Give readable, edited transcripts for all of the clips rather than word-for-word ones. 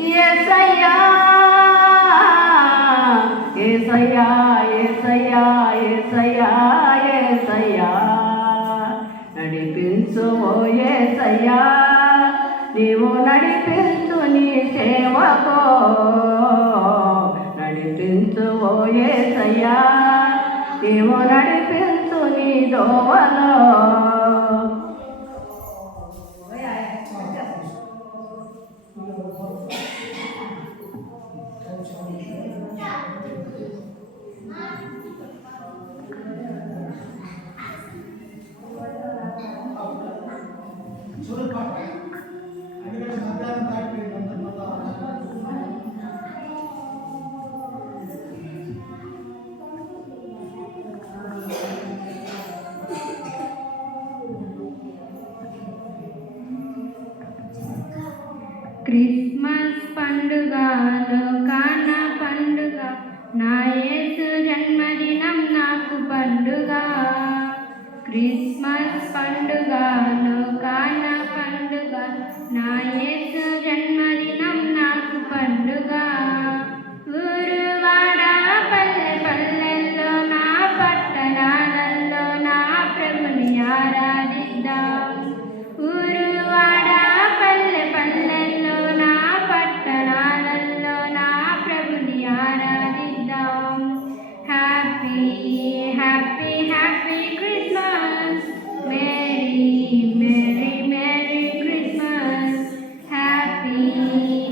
యేసయ్యా యేసయ్యా యేసయ్యా యేసయ్యా యేసయ్యా నడిపించు ఓ యేసయ్యా నీవు నడిపించు నీ సేవకో నడిపించు ఓ యేసయ్యా నీవు నడిపించు నీ దోవలో క్రిస్మస్ పండుగ లోకాన పండుగ నా యేసు జన్మదినం నాకు పండుగ క్రిస్మస్ పండుగ లోకాన పండుగ నా యేసు జన్మదినం నాకు పండుగ ఊరువాడ పల్లె పల్లెల్లో నా పట్టణాలలో నా ప్రభుని ఆరాధిద్దాం ఊరువాడ పల్లె పల్లెల్లో నా పట్టణాలలో నా ప్రభుని ఆరాధిద్దాం happy happy happy Christmas merry merry merry Christmas happy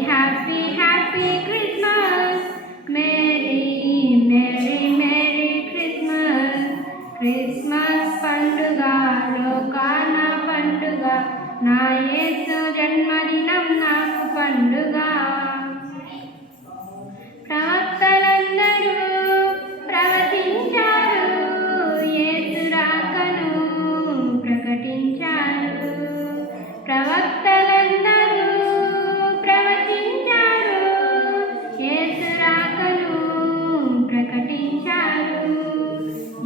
happy happy Christmas merry merry merry Christmas Christmas పండుగ లోకాన పండుగ నా యేసు జన్మదినం నాకు పండుగ ప్రవక్తలందరూ ప్రవచించారు యేసు రాకను ప్రకటించారు ప్రవక్తలందరూ ప్రవచించారు యేసు రాకను ప్రకటించారు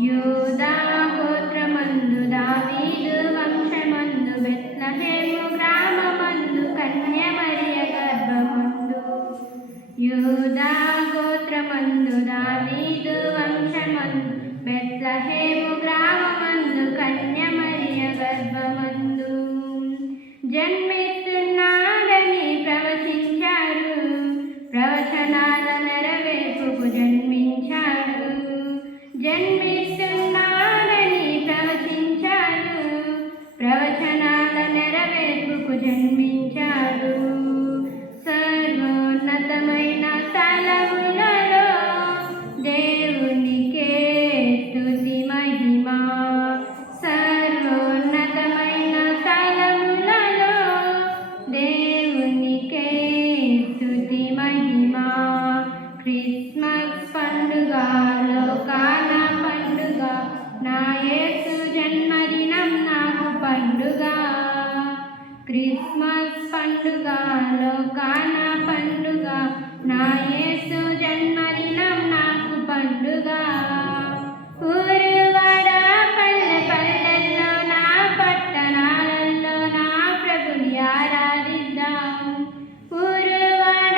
యూదా గోత్రమందు దావీదు వంశమందు బెత్లెహేము గ్రామమందు కన్య మరియ గర్భమందు యూదా గోత్రమందు దావీదు వంశమందు బెత్లెహేము గ్రామమందు కన్య మరియ గర్భమందు జన్మిస్తున్నాడని ప్రవచించారు ప్రవచనాల నెరవేర్పుకు జన్మించాడు జన్మిస్తున్నాడని ప్రవచించారు ప్రవచనాల నెరవేర్పుకు జన్మించాడు సర్వోన్నతమైన స్థలములలో దేవునికే స్తుతి మహిమ సర్వోన్నతమైన స్థలములలో దేవునికే స్తుతి మహిమ క్రిస్మస్ పండుగ లోకాన పండుగ నా యేసు జన్మదినం నాకు పండుగ క్రిస్మస్ పండుగ లోకాన పండుగ నా యేసు జన్మదినం నాకు పండుగ ఊరువాడ పల్లె పల్లెల్లో నా పట్టణాలలో నా ప్రభుని ఆరాధిద్దాం ఊరువాడ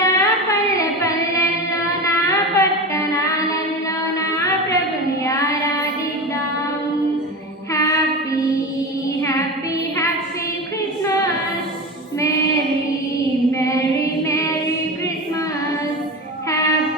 పల్లె పల్లెల్లో నా పట్టణాలలో నా ప్రభుని ఆరాధిద్దాం happy happy happy Christmas merry merry merry Christmas happy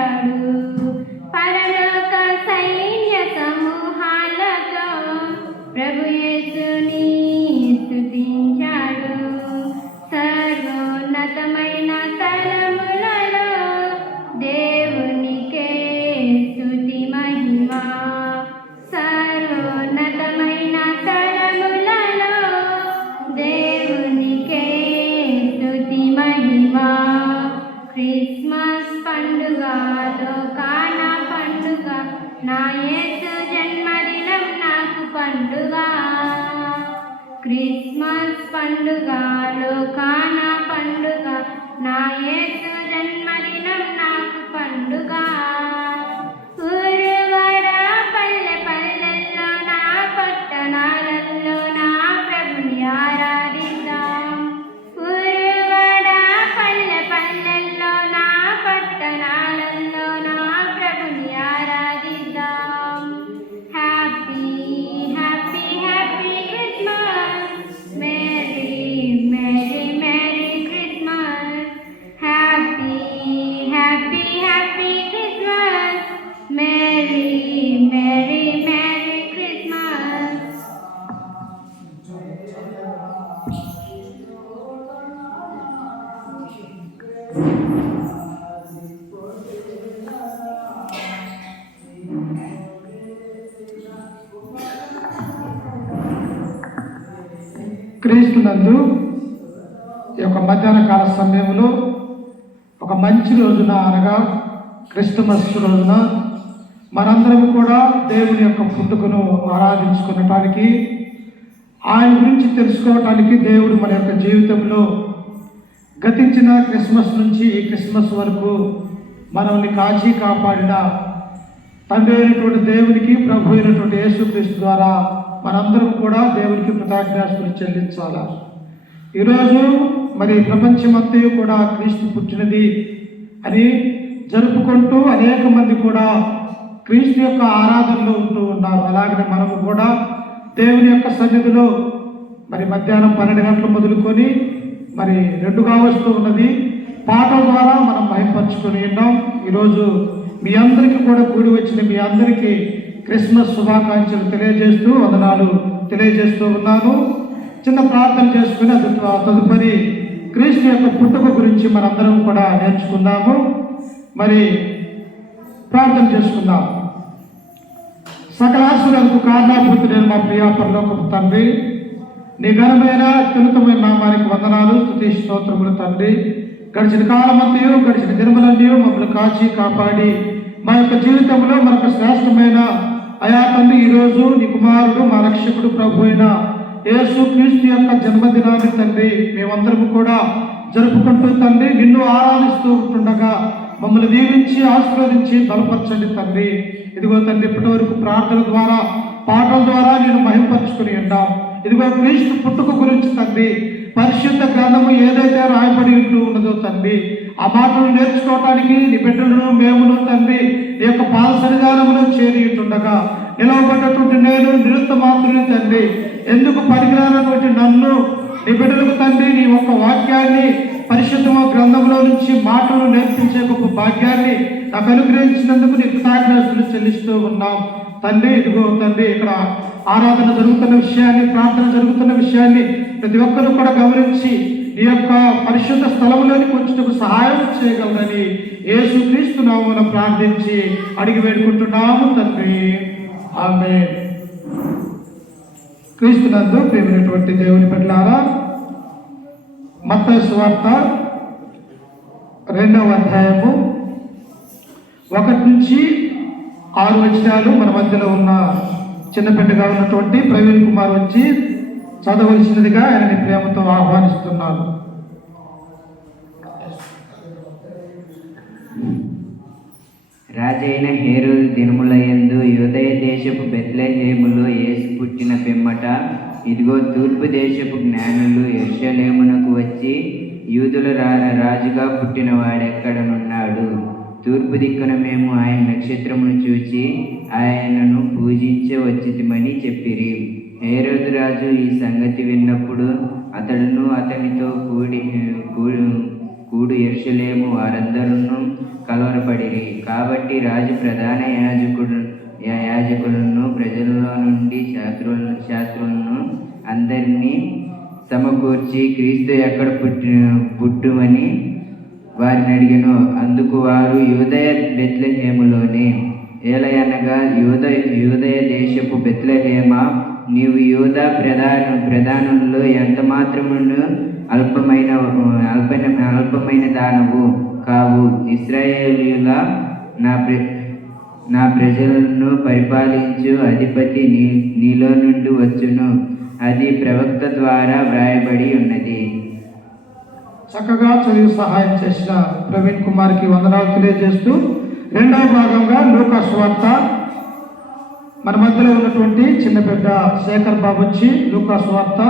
వచ్చాడు. పరలోక సైన్య సమూహాలతో ప్రభు యేసుని స్తుతించాడు. సర్వోన్నతమైన స్థలములలో దేవునికే స్తుతి మహిమ. సర్వోన్నతమైన స్థలములలో దేవునికే స్తుతి మహిమ. క్రిస్మస్ పండుగలో కాన పండుగ, నా యేసు జన్మదినం నాకు పండుగ. క్రిస్మస్ పండుగలో కాన పండుగ, నా యేసు జన్మదినం నాకు పండుగ. ఊరువాడ పల్లె పల్లెల్లో నా పట్టణాలలో నా ప్రభుని ఆరాధిద్దాం. ఊరువాడ పల్లె పల్లెల్లో నా పట్టణాలలో నా ప్రభుని ఆరాధిద్దాం. Happy happy happy Christmas, merry merry merry Christmas. Happy happy happy Christmas, merry merry merry Christmas. క్రీస్తునందు ఈ యొక్క మధ్యాహ్న కాల సమయంలో ఒక మంచి రోజున అనగా క్రిస్టమస్ రోజున మనందరం కూడా దేవుని యొక్క పుట్టుకను ఆరాధించుకునటానికి, ఆయన గురించి తెలుసుకోవటానికి దేవుడు మన యొక్క జీవితంలో గతించిన క్రిస్మస్ నుంచి ఈ క్రిస్మస్ వరకు మనల్ని కాచి కాపాడిన తండ్రి అయినటువంటి దేవునికి, ప్రభు అయినటువంటి యేసుక్రీస్తు ద్వారా మనందరం కూడా దేవునికి కృతజ్ఞతాస్తుతులు చెల్లించాలి. ఈరోజు మరి ప్రపంచమంతా కూడా క్రీస్తు పుట్టినది అని జరుపుకుంటూ అనేక మంది కూడా క్రీస్తు యొక్క ఆరాధనలో ఉంటూ ఉన్నారు. అలాగనే మనము కూడా దేవుని యొక్క సన్నిధిలో మరి మధ్యాహ్నం 12 గంటలు మొదలుకొని మరి 2గా వస్తూ ఉన్నది పాటల ద్వారా మనం మహిమపరుచుకొని ఉన్నాం. ఈరోజు మీ అందరికీ కూడా కూడి వచ్చిన మీ అందరికీ క్రిస్మస్ శుభాకాంక్షలు తెలియజేస్తూ వందనాలు తెలియజేస్తూ ఉన్నాను. చిన్న ప్రార్థన చేసుకుని అది తదుపరి క్రీస్తు యొక్క పుట్టుక గురించి మనందరం కూడా నేర్చుకుందాము. మరి ప్రార్థన చేసుకుందాం. సకలాసులకు కారణాభూతుడైన మా ప్రియ పరలోకపు తండ్రి, నీ ఘనమైన అత్యున్నతమైన నామానికి వందనాలు, స్తుతి స్తోత్రములు తండ్రి. గడిచిన కాలమంతయు గడిచిన దినములన్నీ మమ్మల్ని కాచి కాపాడి మా యొక్క జీవితంలో మనకు శ్రేష్టమైన అయా తండ్రి ఈరోజు నీ కుమారుడు మా రక్షకుడు ప్రభు అయిన యేసు క్రీస్తు యొక్క జన్మదినాన్ని తండ్రి మేమందరం కూడా జరుపుకుంటూ తండ్రి నిన్ను ఆరాధిస్తూ ఉంటుండగా మమ్మల్ని దీవించి ఆశీర్వదించి బలపరచండి తండ్రి. ఇదిగో తండ్రి ఇప్పటి వరకు ప్రార్థన ద్వారా పాటల ద్వారా నేను మహిమపరుచుకుని ఉన్నాం. ఇదిగో క్రీస్తు పుట్టుక గురించి తండ్రి పరిశుద్ధ గ్రంథము ఏదైతే రాయబడి ఉంటూ ఉన్నదో తండ్రి ఆ మాటలు నేర్చుకోవటానికి నీ బిడ్డలను మేమును తండ్రి నీ యొక్క పాద సన్నిధానములో చేరి ఉంటుండగా నిలవబడ్డటువంటి నేను నిరుత్త మాత్రమే తండ్రి ఎందుకు పనికిరానటువంటి నన్ను నీ బిడ్డలకు తండ్రి నీ యొక్క వాక్యాన్ని పరిశుద్ధమ గ్రంథంలో నుంచి మాటలు నేర్పించే గొప్ప భాగ్యాన్ని నాకు అనుగ్రహించినందుకు నీకు కృతజ్ఞతలు చెల్లిస్తూ ఉన్నాం తండ్రి. ఇదిగో తండ్రి ఇక్కడ ఆరాధన జరుగుతున్న విషయాన్ని, ప్రార్థన జరుగుతున్న విషయాన్ని ప్రతి ఒక్కరు కూడా గమనించి నీ యొక్క పరిశుద్ధ స్థలంలోనికి వచ్చేందుకు సహాయం చేయగలరని యేసుక్రీస్తు నామమున ప్రార్థించి అడిగి వేడుకుంటున్నాము తండ్రి. ఆమేన్. క్రీస్తునందు ప్రియమైనటువంటి దేవుని బిడ్డలారా, మత్తయి సువార్త 2వ అధ్యాయము 1 నుంచి 6 వచనాలు మన మధ్యలో ఉన్న చిన్న బిడ్డగా ఉన్నటువంటి ప్రవీణ్ కుమార్ వచ్చి చదవలసినదిగా ఆయనని ప్రేమతో ఆహ్వానిస్తున్నాను. రాజైన హేరోదు దినములయందు యూదయ దేశపు బెత్లెహేములో యేసు పుట్టిన పిమ్మట ఇదిగో తూర్పు దేశపు జ్ఞానులు యెరూషలేమునకు వచ్చి యూదుల రాజుగా పుట్టిన వాడెక్కడనున్నాడు, తూర్పు దిక్కున మేము ఆయన నక్షత్రమును చూచి ఆయనను పూజించే వచ్చితిమని చెప్పిరి. హేరోదు రాజు ఈ సంగతి విన్నప్పుడు అతడును అతనితో కూడు యెరూషలేము వారందరూ కలవరపడిరి. కాబట్టి రాజు ప్రధాన యాజకులను ప్రజలలో నుండి శాస్త్రులను అందరినీ సమకూర్చి క్రీస్తు ఎక్కడ పుట్టుమని వారిని అడిగెను. అందుకు వారు యూదయ బెత్లెహేములోనే. ఏలయనగా యూదయ దేశపు బెత్లెహేమా, నీవు యూదా ప్రధానుల్లో ఎంత మాత్రమును అల్పమైన దానవు కావు. ఇశ్రాయేలీయుల నా ప్రజలను పరిపాలించు అధిపతి నీలో నుండి వచ్చును. అది ప్రవక్త ద్వారా వ్రాయబడి ఉన్నది. చక్కగా చదివి సహాయం చేసిన ప్రవీణ్ కుమార్కి వందనాలు తెలియజేస్తూ రెండవ భాగంగా లూకా సువార్త మన మధ్యలో ఉన్నటువంటి చిన్న బిడ్డ శేఖర్ బాబు వచ్చి లూకా సువార్త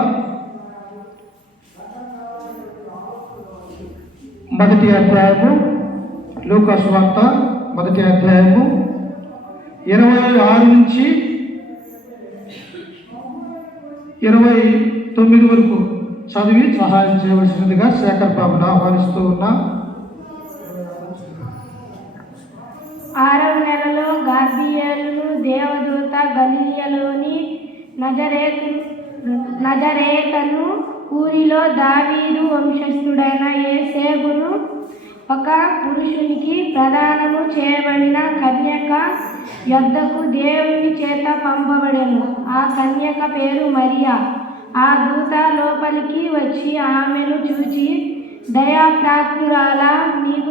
1వ అధ్యాయము, లూకా సువార్త 1వ అధ్యాయము 26 నుంచి 29 వరకు చదివి సహాయం చేయవలసినదిగా శేఖర్ బాబును ఆహ్వానిస్తూ ఉన్నా. 6వ నెలలో గాబ్రియేలును దేవదూత గలిలయలోని నజరేతను ఊరిలో దావీదు వంశస్థుడైన యేసేపును ఒక పురుషునికి ప్రదానము చేయబడిన కన్యక యొద్దకు దేవుని చేత పంపబడెను. ఆ కన్యక పేరు మరియా. ఆ దూత లోపలికి వచ్చి ఆమెను చూచి, దయాప్రాప్తురాలా, నీకు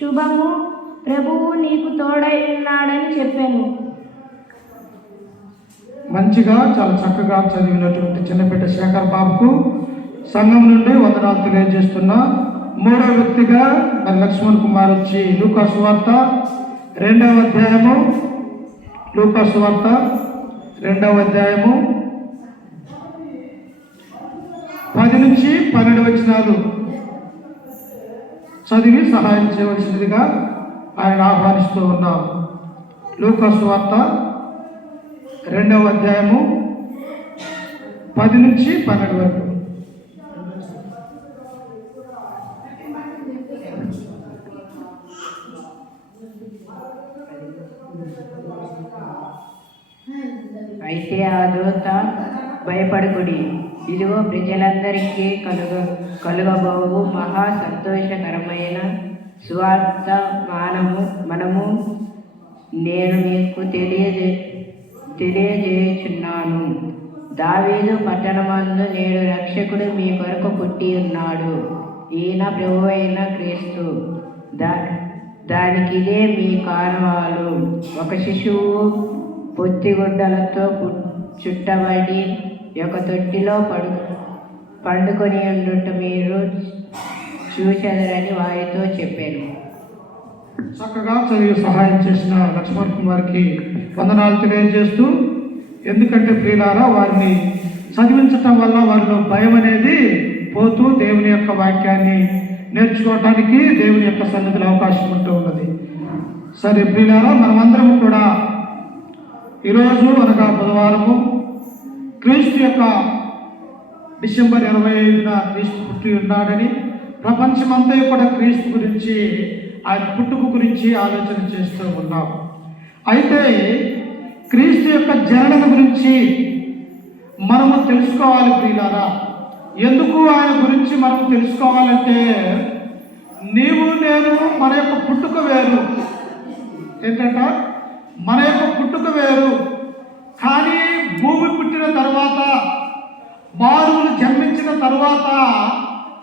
శుభము, ప్రభువు నీకు తోడై ఉన్నాడని చెప్పాను. మంచిగా చాలా చక్కగా చదివినటువంటి చిన్నపేట శేఖర్ బాబుకు సంఘం నుండి వందనాలు తెలియజేస్తున్నా. 3వ వ్యక్తిగా లక్ష్మణ్ కుమార్ వచ్చి లూకా సువార్త 2వ అధ్యాయము, లూకా సువార్త 2వ అధ్యాయము 10 నుంచి 12 వచనాలు చదివి సహాయం చేయవలసిందిగా ఆయన ఆహ్వానిస్తూ ఉన్నాం. లూకా సువార్త 2వ అధ్యాయము 10 నుంచి 12 వరకు. అయితే ఆ దూత, భయపడకుడి, ఇదిగో ప్రజలందరికీ కలుగబోవు మహా సంతోషకరమైన సువార్త మనము నేను మీకు తెలియజేయుచున్నాను. దావీదు పట్టణమందు నేడు రక్షకుడు మీ కొరకు పుట్టి ఉన్నాడు. ఈయన ప్రభువైన క్రీస్తు. దానికిదే మీ కారణాలు. ఒక శిశువు పొత్తిగుడ్డలతో చుట్టబడి ఒక తొట్టిలో పండుకొని ఉండుట మీరు చూచెదరని వారితో చెప్పాను. చక్కగా చదివి సహాయం చేసిన లక్ష్మణ్ కుమార్కి వందనాలు తెలియజేస్తూ, ఎందుకంటే ప్రియులారా, వారిని చదివించటం వల్ల వారిలో భయం అనేది పోతూ దేవుని యొక్క వాక్యాన్ని నేర్చుకోవటానికి దేవుని యొక్క సన్నిధిలో అవకాశం ఉంటూ ఉన్నది. సరే ప్రియులారా, మనమందరం కూడా ఈరోజు అనగా బుధవారము క్రీస్తు యొక్క డిసెంబర్ 25న క్రీస్తు పుట్టి ఉన్నాడని ప్రపంచమంతా కూడా క్రీస్తు గురించి, ఆయన పుట్టుక గురించి ఆలోచన చేస్తూ ఉన్నాం. అయితే క్రీస్తు యొక్క జననం గురించి మనము తెలుసుకోవాలి ప్రియులారా. ఎందుకు ఆయన గురించి మనం తెలుసుకోవాలంటే, నీవు నేను మన యొక్క పుట్టుక వేరు. ఏంటంట, మన యొక్క పుట్టుక వేరు. కానీ భూమి పుట్టిన తర్వాత, మానవులు జన్మించిన తర్వాత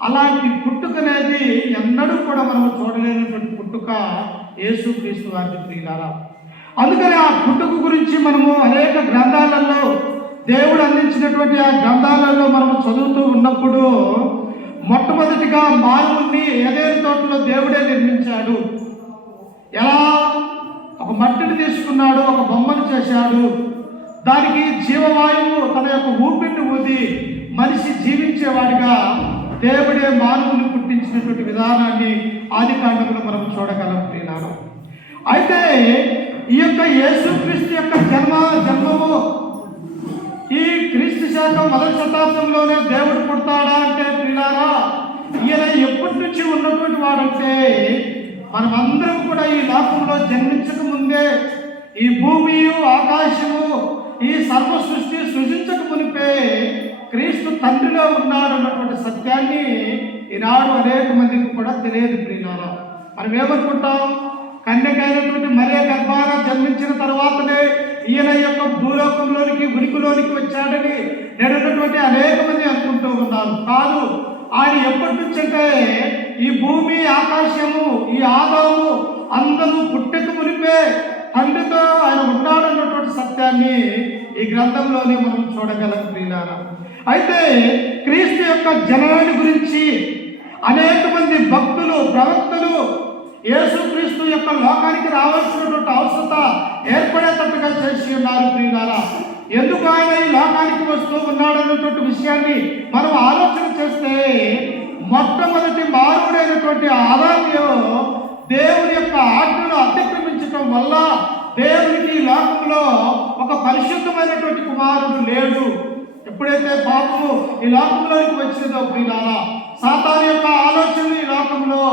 అలాంటి పుట్టుక అనేది ఎన్నడూ కూడా మనం చూడలేనటువంటి పుట్టుక యేసుక్రీస్తు వారి ప్రియులారా. అందుకని ఆ పుట్టుక గురించి మనము అనేక గ్రంథాలలో, దేవుడు అందించినటువంటి ఆ గ్రంథాలలో మనము చదువుతూ ఉన్నప్పుడు, మొట్టమొదటిగా మానవుణ్ణి ఏదేను తోటలో దేవుడే నిర్మించాడు. ఎలా? ఒక మట్టిని తీసుకున్నాడు, ఒక బొమ్మను చేశాడు, దానికి జీవవాయువు తన యొక్క ఊపిరిని ఊది మనిషి జీవించేవాడిగా దేవుడే మానవుని పుట్టించినటువంటి విధానాన్ని ఆది కాండంలో మనం చూడగలం ప్రియులారా. అయితే ఈ యొక్క యేసుక్రీస్తు యొక్క జన్మము ఈ క్రీస్తు శాఖ 1వ శతాబ్దంలోనే దేవుడు పుడతాడా అంటే ప్రియులారా, ఈయన ఎప్పటి నుంచి వాడంటే మనమందరం కూడా ఈ లోకంలో జన్మించక ముందే ఈ భూమియు ఆకాశము ఈ సర్వ సృష్టి సృజించక మునిపే క్రీస్తు తండ్రిలో ఉన్నాడు అన్నటువంటి సత్యాన్ని ఈనాడు అనేక మందికి కూడా తెలియదు ప్రియులారా. మనం ఏమనుకుంటాం, కన్యకైనటువంటి మరియ గర్భాన జన్మించిన తర్వాతనే ఈయన యొక్క భూలోకంలోనికి ఉనికిలోనికి వచ్చాడని నేడున్నటువంటి అనేక మంది అనుకుంటూ ఉన్నారు. కాదు, ఆయన ఎప్పటి నుంచి అంటే ఈ భూమి ఆకాశము ఈ ఆదాము అందరూ పుట్టక మునిపే తండ్రితో ఆయన ఉన్నాడన్నటువంటి సత్యాన్ని ఈ గ్రంథంలోనే మనం చూడగలం ప్రియులారా. అయితే క్రీస్తు యొక్క జననాన్ని గురించి అనేక మంది భక్తులు ప్రవక్తలు యేసుక్రీస్తు యొక్క లోకానికి రావాల్సినటువంటి అవసరత ఏర్పడేటట్టుగా చేసి ఉన్నారు ప్రియులారా. ఎందుకు ఆయన ఈ లోకానికి వస్తూ ఉన్నాడన్నటువంటి విషయాన్ని మనం ఆలోచన చేస్తే మొట్టమొదటి మానవుడైనటువంటి ఆదాము దేవుని యొక్క ఆజ్ఞను అతిక్రమించడం వల్ల దేవునికి ఈ లోకంలో ఒక పరిశుద్ధమైనటువంటి కుమారుడు లేడు. ఎప్పుడైతే పాపము ఈ లోకంలోకి వచ్చిందో ప్రియులారా, సాతాను యొక్క ఆలోచనలు ఈ లోకంలో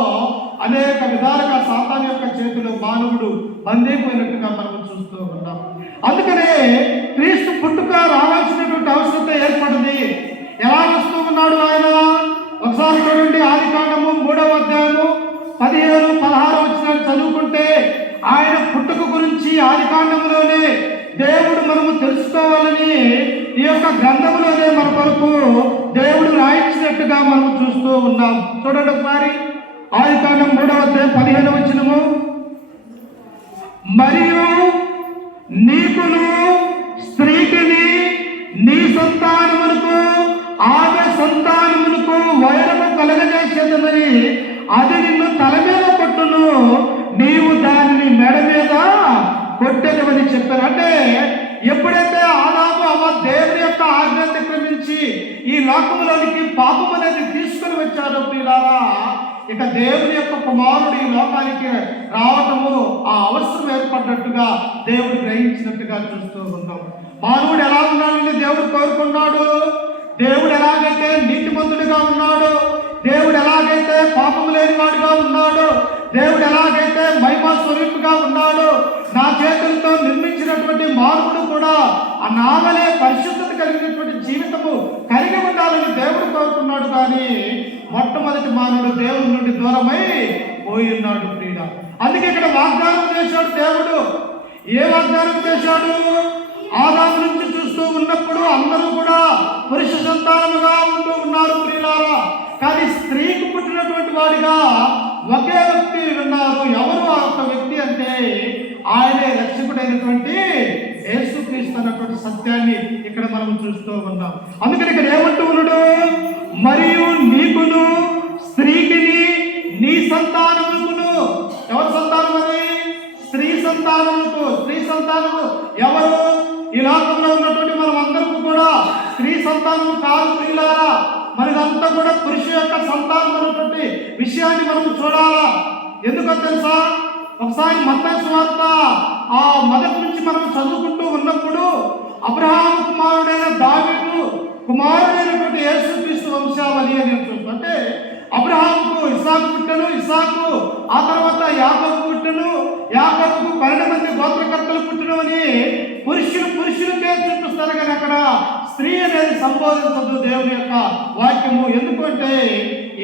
అనేక విధాలుగా సాతాను యొక్క చేతిలో మానవుడు బందైపోయినట్టుగా మనం చూస్తూ ఉన్నాం. అందుకనే క్రీస్తు పుట్టుక రావాల్సినటువంటి అవసరత ఏర్పడింది. ఎలా వస్తూ ఉన్నాడు ఆయన? ఒకసారి చూడండి, ఆదికాండము 3వ అధ్యాయము 15, 16 వచనాలు చదువుకుంటే ఆయన పుట్టుక గురించి ఆదికాండములోనే దేవుడు మనము తెలుసుకోవాలని ఈ యొక్క గ్రంథంలోనే మన కొరకు దేవుడు రాయించినట్టుగా మనం చూస్తూ ఉన్నాం. చూడండి ఒకసారి, ఆదికాండం 3వ అధ్యాయం 15వ వచనము, మరియు నీకును స్త్రీకిని నీ సంతానమునకు ఆమె సంతానమునకు వైరము కలగజేసేదని, అది నిన్ను తల మీద కొట్టును, నీవు దానిని మెడ మీద కొట్టెదవని చెప్పారు. అంటే ఎప్పుడైతే ఆదాము అవ్వ దేవుని యొక్క ఆజ్ఞ అతిక్రమించి ఈ లోకంలోనికి పాపం అనేది తీసుకుని వచ్చారో ప్రియులారా, ఇక దేవుని యొక్క కుమారుడు ఈ లోకానికి రావటము ఆ అవసరం ఏర్పడ్డట్టుగా దేవుడు గ్రహించినట్టుగా చూస్తూ ఉన్నాం. మానవుడు ఎలా ఉన్నాడని దేవుడు కోరుకున్నాడు. దేవుడు ఎలాగైతే నీతిమంతుడిగా ఉన్నాడు, దేవుడు ఎలాగైతే పాపము లేనివాడుగా ఉన్నాడు, దేవుడు ఎలాగైతే మహిమా స్వరూపుగా ఉన్నాడు, నా చేతులతో నిర్మించినటువంటి మానవుడు కూడా ఆ నావలే పరిశుద్ధత కలిగినటువంటి జీవితము కలిగి ఉండాలని దేవుడు కోరుకున్నాడు. కానీ మొట్టమొదటి మానవుడు దేవుడి నుండి దూరమై పోయి ఉన్నాడు ప్రియుడా. అందుకే ఇక్కడ వాగ్దానం చేశాడు దేవుడు. ఏ వాగ్దానం చేశాడు? ఆదాము నుంచి చూస్తూ ఉన్నప్పుడు అందరూ కూడా పురుష సంతానముగా ఉంటూ ఉన్నారు ప్రియులారా. కానీ స్త్రీకి పుట్టినటువంటి వాడిగా ఒకే వ్యక్తి ఉన్నారు. ఎవరు ఆ యొక్క వ్యక్తి అంటే ఆయనే రక్షకుడైనటువంటి యేసుక్రీస్తు అన్నటువంటి సత్యాన్ని ఇక్కడ మనం చూస్తూ ఉన్నాం. అందుకని ఇక్కడ ఏమంటూ ఉన్నాడు? మరియు నీకును స్త్రీకిని నీ సంతానమును. ఎవరి సంతానం అది? స్త్రీ సంతానముకు. స్త్రీ సంతానము ఎవరు? ఈ లోకంలో ఉన్నటువంటి మనం అందరం కూడా స్త్రీ సంతానము కాదు ప్రియులారా. మనదంతా కూడా పురుష యొక్క సంతానం అన్నటువంటి విషయాన్ని మనం చూడాలా. ఎందుకో తెలుసా? ఒకసారి మత్తయి సువార్త ఆ మొదటి నుంచి మనం చదువుకుంటూ ఉన్నప్పుడు అబ్రహాము కుమారుడైన దావీదు కుమారుడైనటువంటి యేసుక్రీస్తు వంశావళి అని చూస్తాం. అంటే అబ్రహాముకు ఇస్సాకు పుట్టెను, ఇస్సాకు ఆ తర్వాత యాకోబు పుట్టెను, యాకోబుకు 12 మంది గోత్రకర్తలు పుట్టెను అని పురుషులకే చూపిస్తారు. కానీ అక్కడ స్త్రీ అనేది సంబోధించదు దేవుని యొక్క వాక్యము. ఎందుకంటే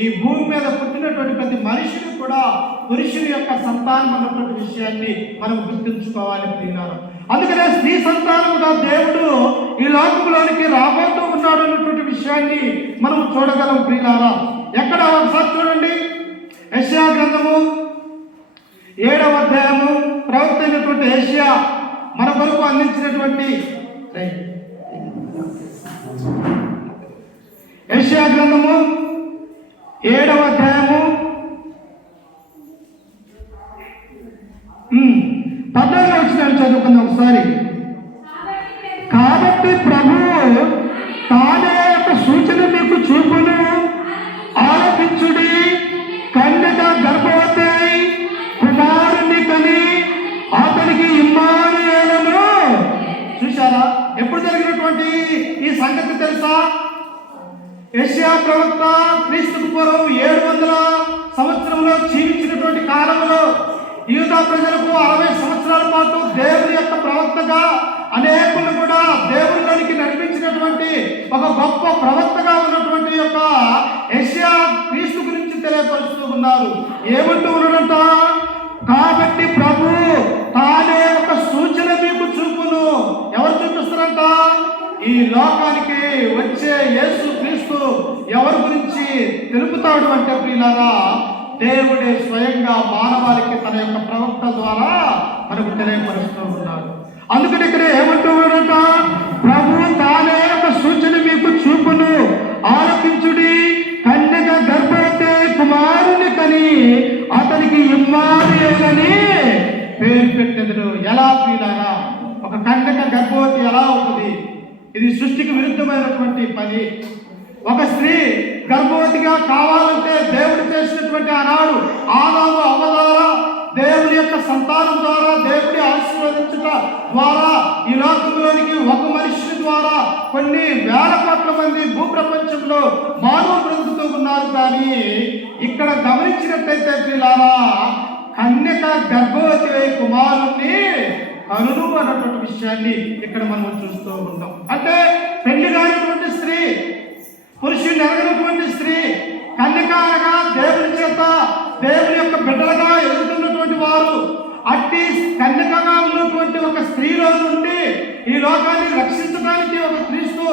ఈ భూమి మీద పుట్టినటువంటి ప్రతి మనిషిని కూడా పురుషుని యొక్క సంతానం అన్నటువంటి విషయాన్ని మనం గుర్తుంచుకోవాలి ప్రియులారా. అందుకనే స్త్రీ సంతానముగా దేవుడు ఈ లోకంలోనికి రాబోతూ ఉన్నాడు అన్నటువంటి విషయాన్ని మనం చూడగలం ప్రియులారా. ఎక్కడ? ఒకసారి చూడండి, యెషయా గ్రంథము 7వ అధ్యాయము ప్రవక్త అయినటువంటి యెషయా మన కొరకు అందించినటువంటి యెషయా గ్రంథము 7వ అధ్యాయము 14వ వచనాన్ని చదువుకుందాం ఒకసారి. కాబట్టి ప్రభువు తానే ఒక సూచన మీకు చూపును, ఆలకించుడి, కన్యక గర్భవతి కుమారుని కని అతనికి ఇమ్మానుయేలును. చూశారా? ఎప్పుడు జరిగినటువంటి ఈ సంగతి తెలుసా? యెషయా ప్రవక్త క్రీస్తుకు పూర్వం 700 సంవత్సరంలో జీవించినటువంటి కాలంలో యూదా ప్రజలకు 60 సంవత్సరాల పాటు దేవుని యొక్క ప్రవక్తగా అనేకులు కూడా దేవుళ్ళకి నడిపించినటువంటి ఒక గొప్ప ప్రవక్తగా ఉన్నటువంటి యొక్క యెషయా క్రీస్తు గురించి తెలియపరుస్తూ ఉన్నారు. ఏమంటూ ఉన్నాడంట? కాబట్టి ప్రభు తానే ఒక సూచన మీకు చూపును. ఎవరు చూపిస్తారంట? ఈ లోకానికి వచ్చే యేసు క్రీస్తు ఎవరి గురించి తెలుపుతాడు అంటే ప్రియులారా, దేవుడే స్వయంగా మానవాళికి తన యొక్క ప్రవక్త ద్వారా మనకు తెలియపరుస్తూ ఉన్నాడు. అందుకని ఇక్కడ ఏమంటూ ఉన్నాడంట? ప్రభు తానే ఒక సూచన మీకు చూపును, ఆలకించుడి, కన్యక గర్భవతి కుమారుని కని అతనికి ఇమ్మానుయేలని పేరు పెట్టెదరు. ఎలా ప్రియులారా, ఒక కన్యక గర్భవతి ఎలా అవుతుంది? ఇది సృష్టికి విరుద్ధమైనటువంటి పని. ఒక స్త్రీ గర్భవతిగా కావాలంటే దేవుడు చేసినటువంటి ఆనాడు ఆదాము అవ్వ ద్వారా, దేవుడి యొక్క సంతానం ద్వారా, దేవుడి ఆశీర్వదించుట ద్వారా ఈ లోకంలోనికి ఒక మనిషి ద్వారా కొన్ని వేల కోట్ల మంది భూప్రపంచంలో మానవ బ్రతుకుతూ ఉన్నారు. కానీ ఇక్కడ గమనించినట్టయితే పిల్లారా, కన్యక గర్భవతి అయి కుమారుణ్ణి కనును అన్నటువంటి విషయాన్ని ఇక్కడ మనం చూస్తూ ఉంటాం. అంటే పెళ్లి కానిటువంటి స్త్రీ, పురుషుని ఎరగనటువంటి స్త్రీ, కన్యక అనగా దేవుని చేత దేవుని యొక్క బిడ్డలుగా ఎదుగుతున్నటువంటి వారు. అట్టి కన్యకగా ఉన్నటువంటి ఒక స్త్రీలో నుండి ఈ లోకాన్ని రక్షించడానికి ఒక క్రీస్తు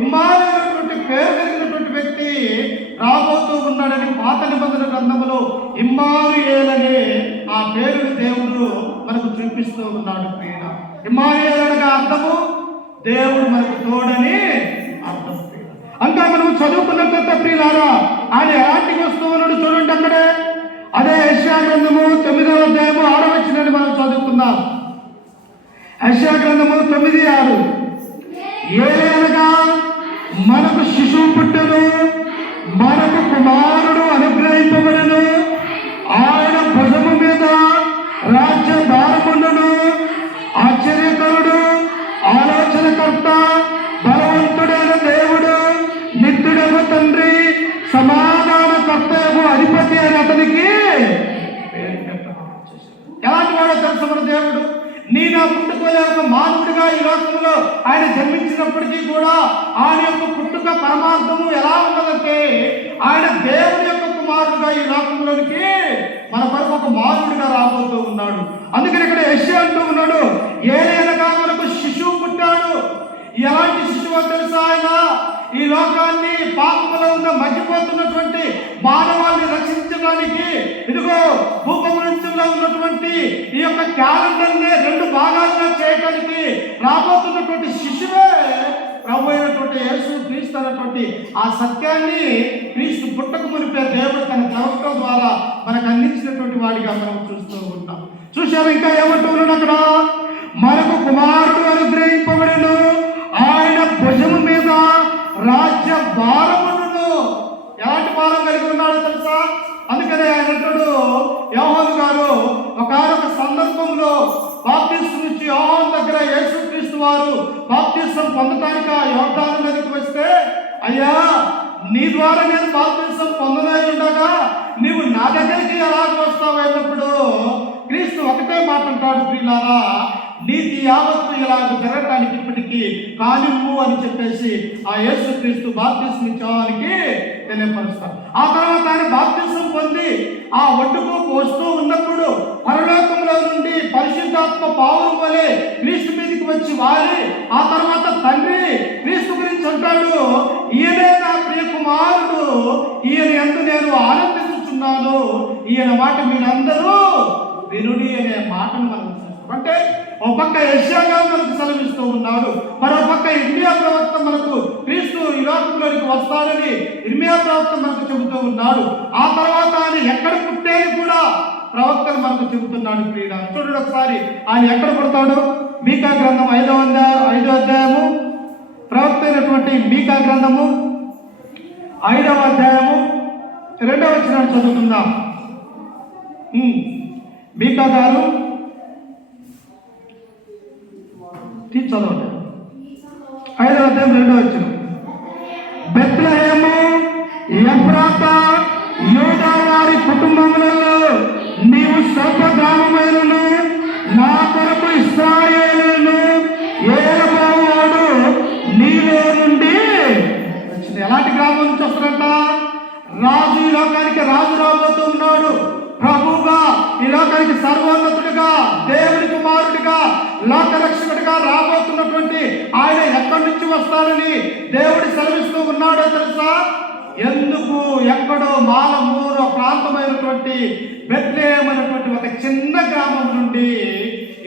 ఇమ్మానుయేలు పేరు కలిగినటువంటి వ్యక్తి రాబోతూ ఉన్నాడని పాత నిబంధన గ్రంథములో ఇమ్మానుయేలు అనే ఆ పేరుని దేవుడు మనకు చూపిస్తూ ఉన్నాడు. ప్రియుల, ఇమ్మానుయేలు అనగా అర్థము దేవుడు మనకు తోడని అర్థం. అంతా మనం చదువుకున్నట్టు ప్రియులారా, ఆయన ఎలాంటి వస్తువులను చూడండి అక్కడే. అదే యెషయా గ్రంథము 9వ అధ్యాయము 6వ వచనాన్ని మనం చదువుకుందాం. యెషయా గ్రంథము 9:6. ఏలనగా మనకు శిశువు పుట్టెను, మనకు కుమారుడు అనుగ్రహింపబడెను, ఆయన భుజము మీద రాజ్య భారముండును, ఆశ్చర్యకరుడు, ఆలోచనకర్త, బలవంతుడైన దేవుడు, నిత్యుడైన తండ్రి, సమాధానకర్తయగు అధిపతి అని అతనికి ఎలాంటి వాడో తెలుసు మన దేవుడు. నీ నా పుట్టుకలే ఒక మానవుడిగా ఈ లోకంలో ఆయన జన్మించినప్పటికీ కూడా ఆయన యొక్క పుట్టుక పరమార్థము ఎలా ఉన్నదంటే ఆయన దేవుని యొక్క కుమారుడుగా ఈ లోకంలోనికి మన కొరకు ఒక మానవుడిగా రాబోతూ ఉన్నాడు. అందుకని ఇక్కడ యెషయా అంటూ ఉన్నాడు, ఏలయనగా మనకు శిశువు పుట్టాడు. ఎలాంటి శిశువు తెలుసా? ఆయన ఈ లోకాన్ని పాపంలో ఉన్న మగ్గిపోతున్నటువంటి మానవాళిని రక్షించడానికి, ఇదిగో భూప్రపంచంలో ఉన్నటువంటి ఈ యొక్క క్యాలెండర్ని 2 భాగాలుగా చేయడానికి రాబోతున్నటువంటి శిశువే ప్రభు అయినటువంటి యేసు క్రీస్తు అన్నటువంటి ఆ సత్యాన్ని క్రీస్తు పుట్టక మునిపే దేవుడు తన ప్రవక్త ద్వారా మనకు అందించినటువంటి వాడిగా మనం చూస్తూ ఉంటాం. చూశారు ఇంకా ఏమంటూ ఉన్నాడు అక్కడ? మనకు కుమారుడు అనుగ్రహింపబడెను, ఆయన భుజము మీద రాజ్య భారమును. ఎలాంటి భారం కలిగి ఉన్నాడో తెలుసా? అందుకనే ఆయన అంటాడు, యోహాను గారు ఒకనొక సందర్భంలో బాప్తిస్మం నుంచి యోహాను దగ్గర యేసుక్రీస్తు వారు బాప్తిస్మం పొందటానికి ఆ యోర్దాను నదికి వస్తే, అయ్యా నీ ద్వారా నేను బాప్తిస్మం పొందనై ఉండగా నీవు నా దగ్గరికి ఎలా వస్తావు అన్నప్పుడు క్రీస్తు ఒకటే మాట అంటాడు, ప్రియులారా, నీతి యావత్తు ఇలాగ జరగటానికి ఇప్పటికీ కానివ్వు అని చెప్పేసి ఆ యేసుక్రీస్తు బాప్తిస్మం ఇచ్చేవారికి తెలియపరుస్తాడు. ఆ తర్వాత ఆయన బాప్తిస్మం పొంది ఆ ఒడ్డుకు వస్తూ ఉన్నప్పుడు పరలోకంలో నుండి పరిశుద్ధాత్మ పావురం వలె క్రీస్తు మీదకి వచ్చి వారి ఆ తర్వాత తండ్రి క్రీస్తు గురించి అంటాడు, ఈయనే నా ప్రియ కుమారుడు, ఈయన యందు నేను ఆనందించుచున్నాను, ఈయన మాట మీరందరూ వినుడి అనే మాటను మనం చూస్తాం. అంటే ఒక పక్క యెషయా మనకు సెలవిస్తూ ఉన్నాడు, మరో పక్క ఇర్మియా ప్రవక్త మనకు క్రీస్తు ఈ లోకంలోనికి వస్తాడని ఇర్మియా ప్రవక్త మనకు చెబుతూ ఉన్నాడు. ఆ తర్వాత ఆయన ఎక్కడ పుట్టేది కూడా ప్రవక్తలు మనకు చెబుతున్నాడు. ప్రియుడ చూడండి ఒకసారి ఆయన ఎక్కడ పుడతాడు? మీకా గ్రంథం 5వ అధ్యాయము, ప్రవక్త అయినటువంటి మీకా గ్రంథము 5వ అధ్యాయము 2వ వచనాన్ని చదువుకుందాం. మీకా గారు చదవండి. 5వ అధ్యాయం 2వ వచనం. బెత్లెహేము ఎఫ్రాత యూదా వారి కుటుంబములలో నీవు స్వల్ప గ్రామమైనను నా కొరకు ఇశ్రాయేలును ఏలబోవాడు నీలో నుండి వచ్చింది. ఎలాంటి గ్రామం నుంచి వస్తున్నట్ట? రాజు, ఈ లోకానికి రాజు రాబోతూ ఉన్నాడు. ప్రభువుగా, ఈ లోకానికి సర్వోన్నతుడిగా, దేవుని కుమారుడిగా, లోక రక్షకుడిగా రాబోతున్నటువంటి ఆయన ఎక్కడి నుంచి వస్తాడని దేవుడు సెలవిస్తూ ఉన్నాడో తెలుసా? ఎందుకు? ఎక్కడో మాలమూరు ప్రాంతమైనటువంటి బెత్లెహేము అనేటువంటి ఒక చిన్న గ్రామం నుండి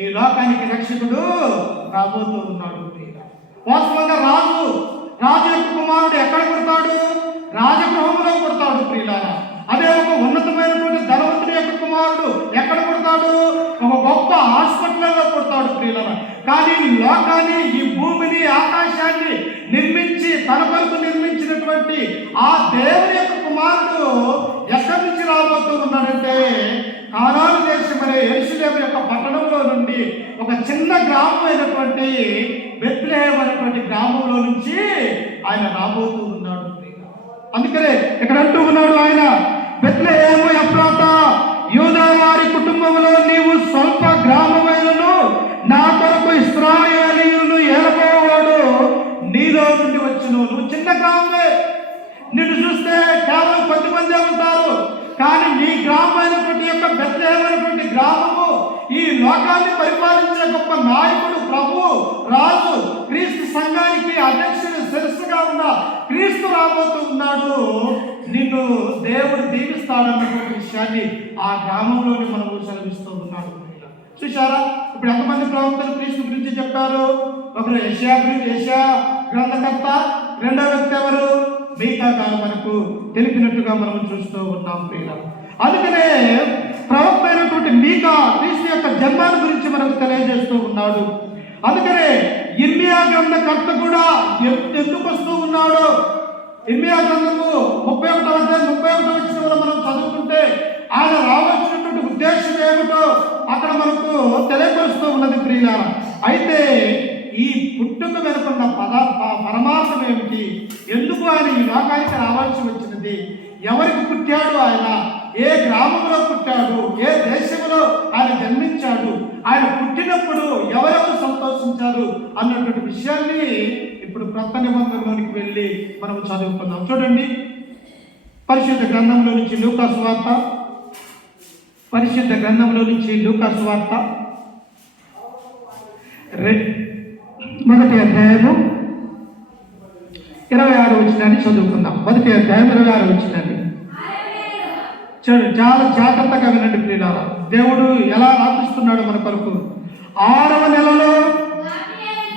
ఈ లోకానికి రక్షకుడు రాబోతూ ఉన్నాడు. వాస్తవంగా రాజు యొక్క కుమారుడు ఎక్కడ పుడతాడు? రాజగృహంలో పుడతాడు ప్రియులారా. అదే ఒక ఉన్నతమైనటువంటి ధనవంతుడి యొక్క కుమారుడు ఎక్కడ పుడతాడు? ఒక గొప్ప హాస్పిటల్లో పుడతాడు ప్రియులారా. కానీ లోకాన్ని, ఈ భూమిని, ఆకాశాన్ని నిర్మించి తన కొరకు నిర్మించినటువంటి ఆ దేవుని యొక్క కుమారుడు ఎక్కడి నుంచి రాబోతూ ఉన్నాడంటే కానాను దేశం అనే యెరూషలేము యొక్క పట్టణంలో నుండి ఒక చిన్న గ్రామం అయినటువంటి బెత్లెహేము అనేటువంటి గ్రామంలో నుంచి ఆయన రాబోతూ ఉన్నాడు. అందుకనే ఇక్కడ అంటూ ఉన్నాడు ఆయన, బెత్లెహేము ఎఫ్రాత యూదా వారి కుటుంబంలో నీవు స్వల్ప గ్రామమైనను నా కొరకు ఇశ్రాయేలీయులను ఏలబోవాడు నీలో నుండి వచ్చును. నువ్వు చిన్న గ్రామమే, నిన్ను చూస్తే కేవలం 10 మందే ఉంటారు. కానీ నీ గ్రామమైనటువంటి యొక్క బెత్లెహేమైనటువంటి గ్రామము ఈ లోకాన్ని పరిపాలించే గొప్ప నాయకుడు, ప్రభు, రాజు, క్రీస్తు సంఘానికి అధ్యక్షుడు, శిరస్సుగా ఉన్న క్రీస్తు రాబోతూ ఉన్నాడు. నిన్ను దేవుడు దీవిస్తాడన్నటువంటి విషయాన్ని ఆ గ్రామంలోని మనము సెలవిస్తూ ఉన్నాడు. చూశారా? ఇప్పుడు ఎంతమంది ప్రవక్తలు క్రీస్తు గురించి చెప్పారు? ఒకరు యెషయా గ్రంథకర్త, రెండో వ్యక్తి ఎవరు? మీకా గారు మనకు తెలిపినట్టుగా మనం చూస్తూ ఉన్నాం ప్రియుల. అందుకనే ప్రవక్త అయినటువంటి మీకా క్రీస్తు యొక్క జన్మాన్ని గురించి మనకు తెలియజేస్తూ ఉన్నాడు. అందుకనే ఇర్మియా గ్రంథకర్త కూడా ఎందుకు వస్తూ ఉన్నాడు? ఇర్మియా గ్రంథము 31వ అధ్యాయం 31వ వచనంలో మనం చదువుకుంటే ఆయన రావాల్సినటువంటి ఉద్దేశం ఏమిటో అక్కడ మనకు తెలియపరుస్తూ ఉన్నది ప్రియులారా. అయితే ఈ పుట్టుక వెనుకున్న పరమార్థం ఏమిటి? ఎందుకు ఆయన ఈ లోకానికి రావాల్సి వచ్చినది? ఎవరికి పుట్టాడు ఆయన? ఏ గ్రామంలో పుట్టాడు? ఏ దేశంలో ఆయన జన్మించాడు? ఆయన పుట్టినప్పుడు ఎవరెవరు సంతోషించారు అన్నటువంటి విషయాన్ని ఇప్పుడు క్రొత్త నిబంధనలోనికి వెళ్ళి మనం చదువుకుందాం. చూడండి, పరిశుద్ధ గ్రంథంలో నుంచి లూకా సువార్త, పరిశుద్ధ గ్రంథంలో నుంచి లూకా సువార్త 1వ అధ్యాయము 26వ వచనాన్ని చదువుకుందాం. 1వ అధ్యాయం 26వ వచనాన్ని చూడండి, చాలా జాగ్రత్తగా వినండి ప్రియులారా. దేవుడు ఎలా రాపిస్తున్నాడు మన కొరకు. 6వ నెలలో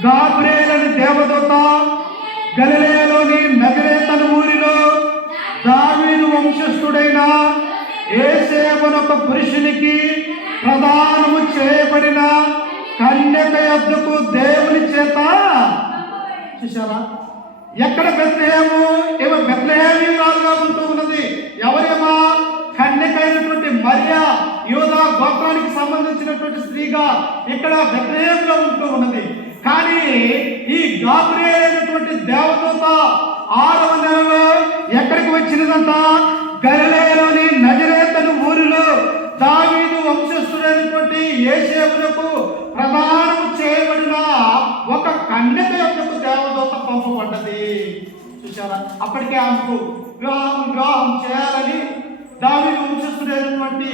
గాబ్రియేలు అనే దేవదూత గలిలయలోని నజరేతు ఊరిలో దావీదు వంశస్థుడైన యోసేపు అనే ఒక పురుషునికి ప్రదానము చేయబడిన కన్యక యొద్దకు దేవుని చేత. చూసారా? ఎక్కడ బెత్లెహేము? ఏమో బెత్లెహేమీయురాలుగా ఉంటూ ఉన్నది. ఎవరేమా? కన్యక అయినటువంటి మరియా, యూదా గోత్రానికి సంబంధించినటువంటి స్త్రీగా ఇక్కడ బెత్లెహేములో ఉంటూ ఉన్నది. కానీ ఈ గాబ్రియేలు అయినటువంటి దేవదూత 6వ నెలలో ఎక్కడికి వచ్చినదంట? గలిలయలోని నజరేతు ఊరిలో దావీదు వంశస్థుడైనటువంటి యోసేపునకు ప్రదానము చేయబడిన ఒక కన్యక యొక్కకు దేవదూత పంపబడ్డది. చూసారా? అప్పటికే ఆమెకు వివాహం చేయాలని దావీదు వంశస్థుడైనటువంటి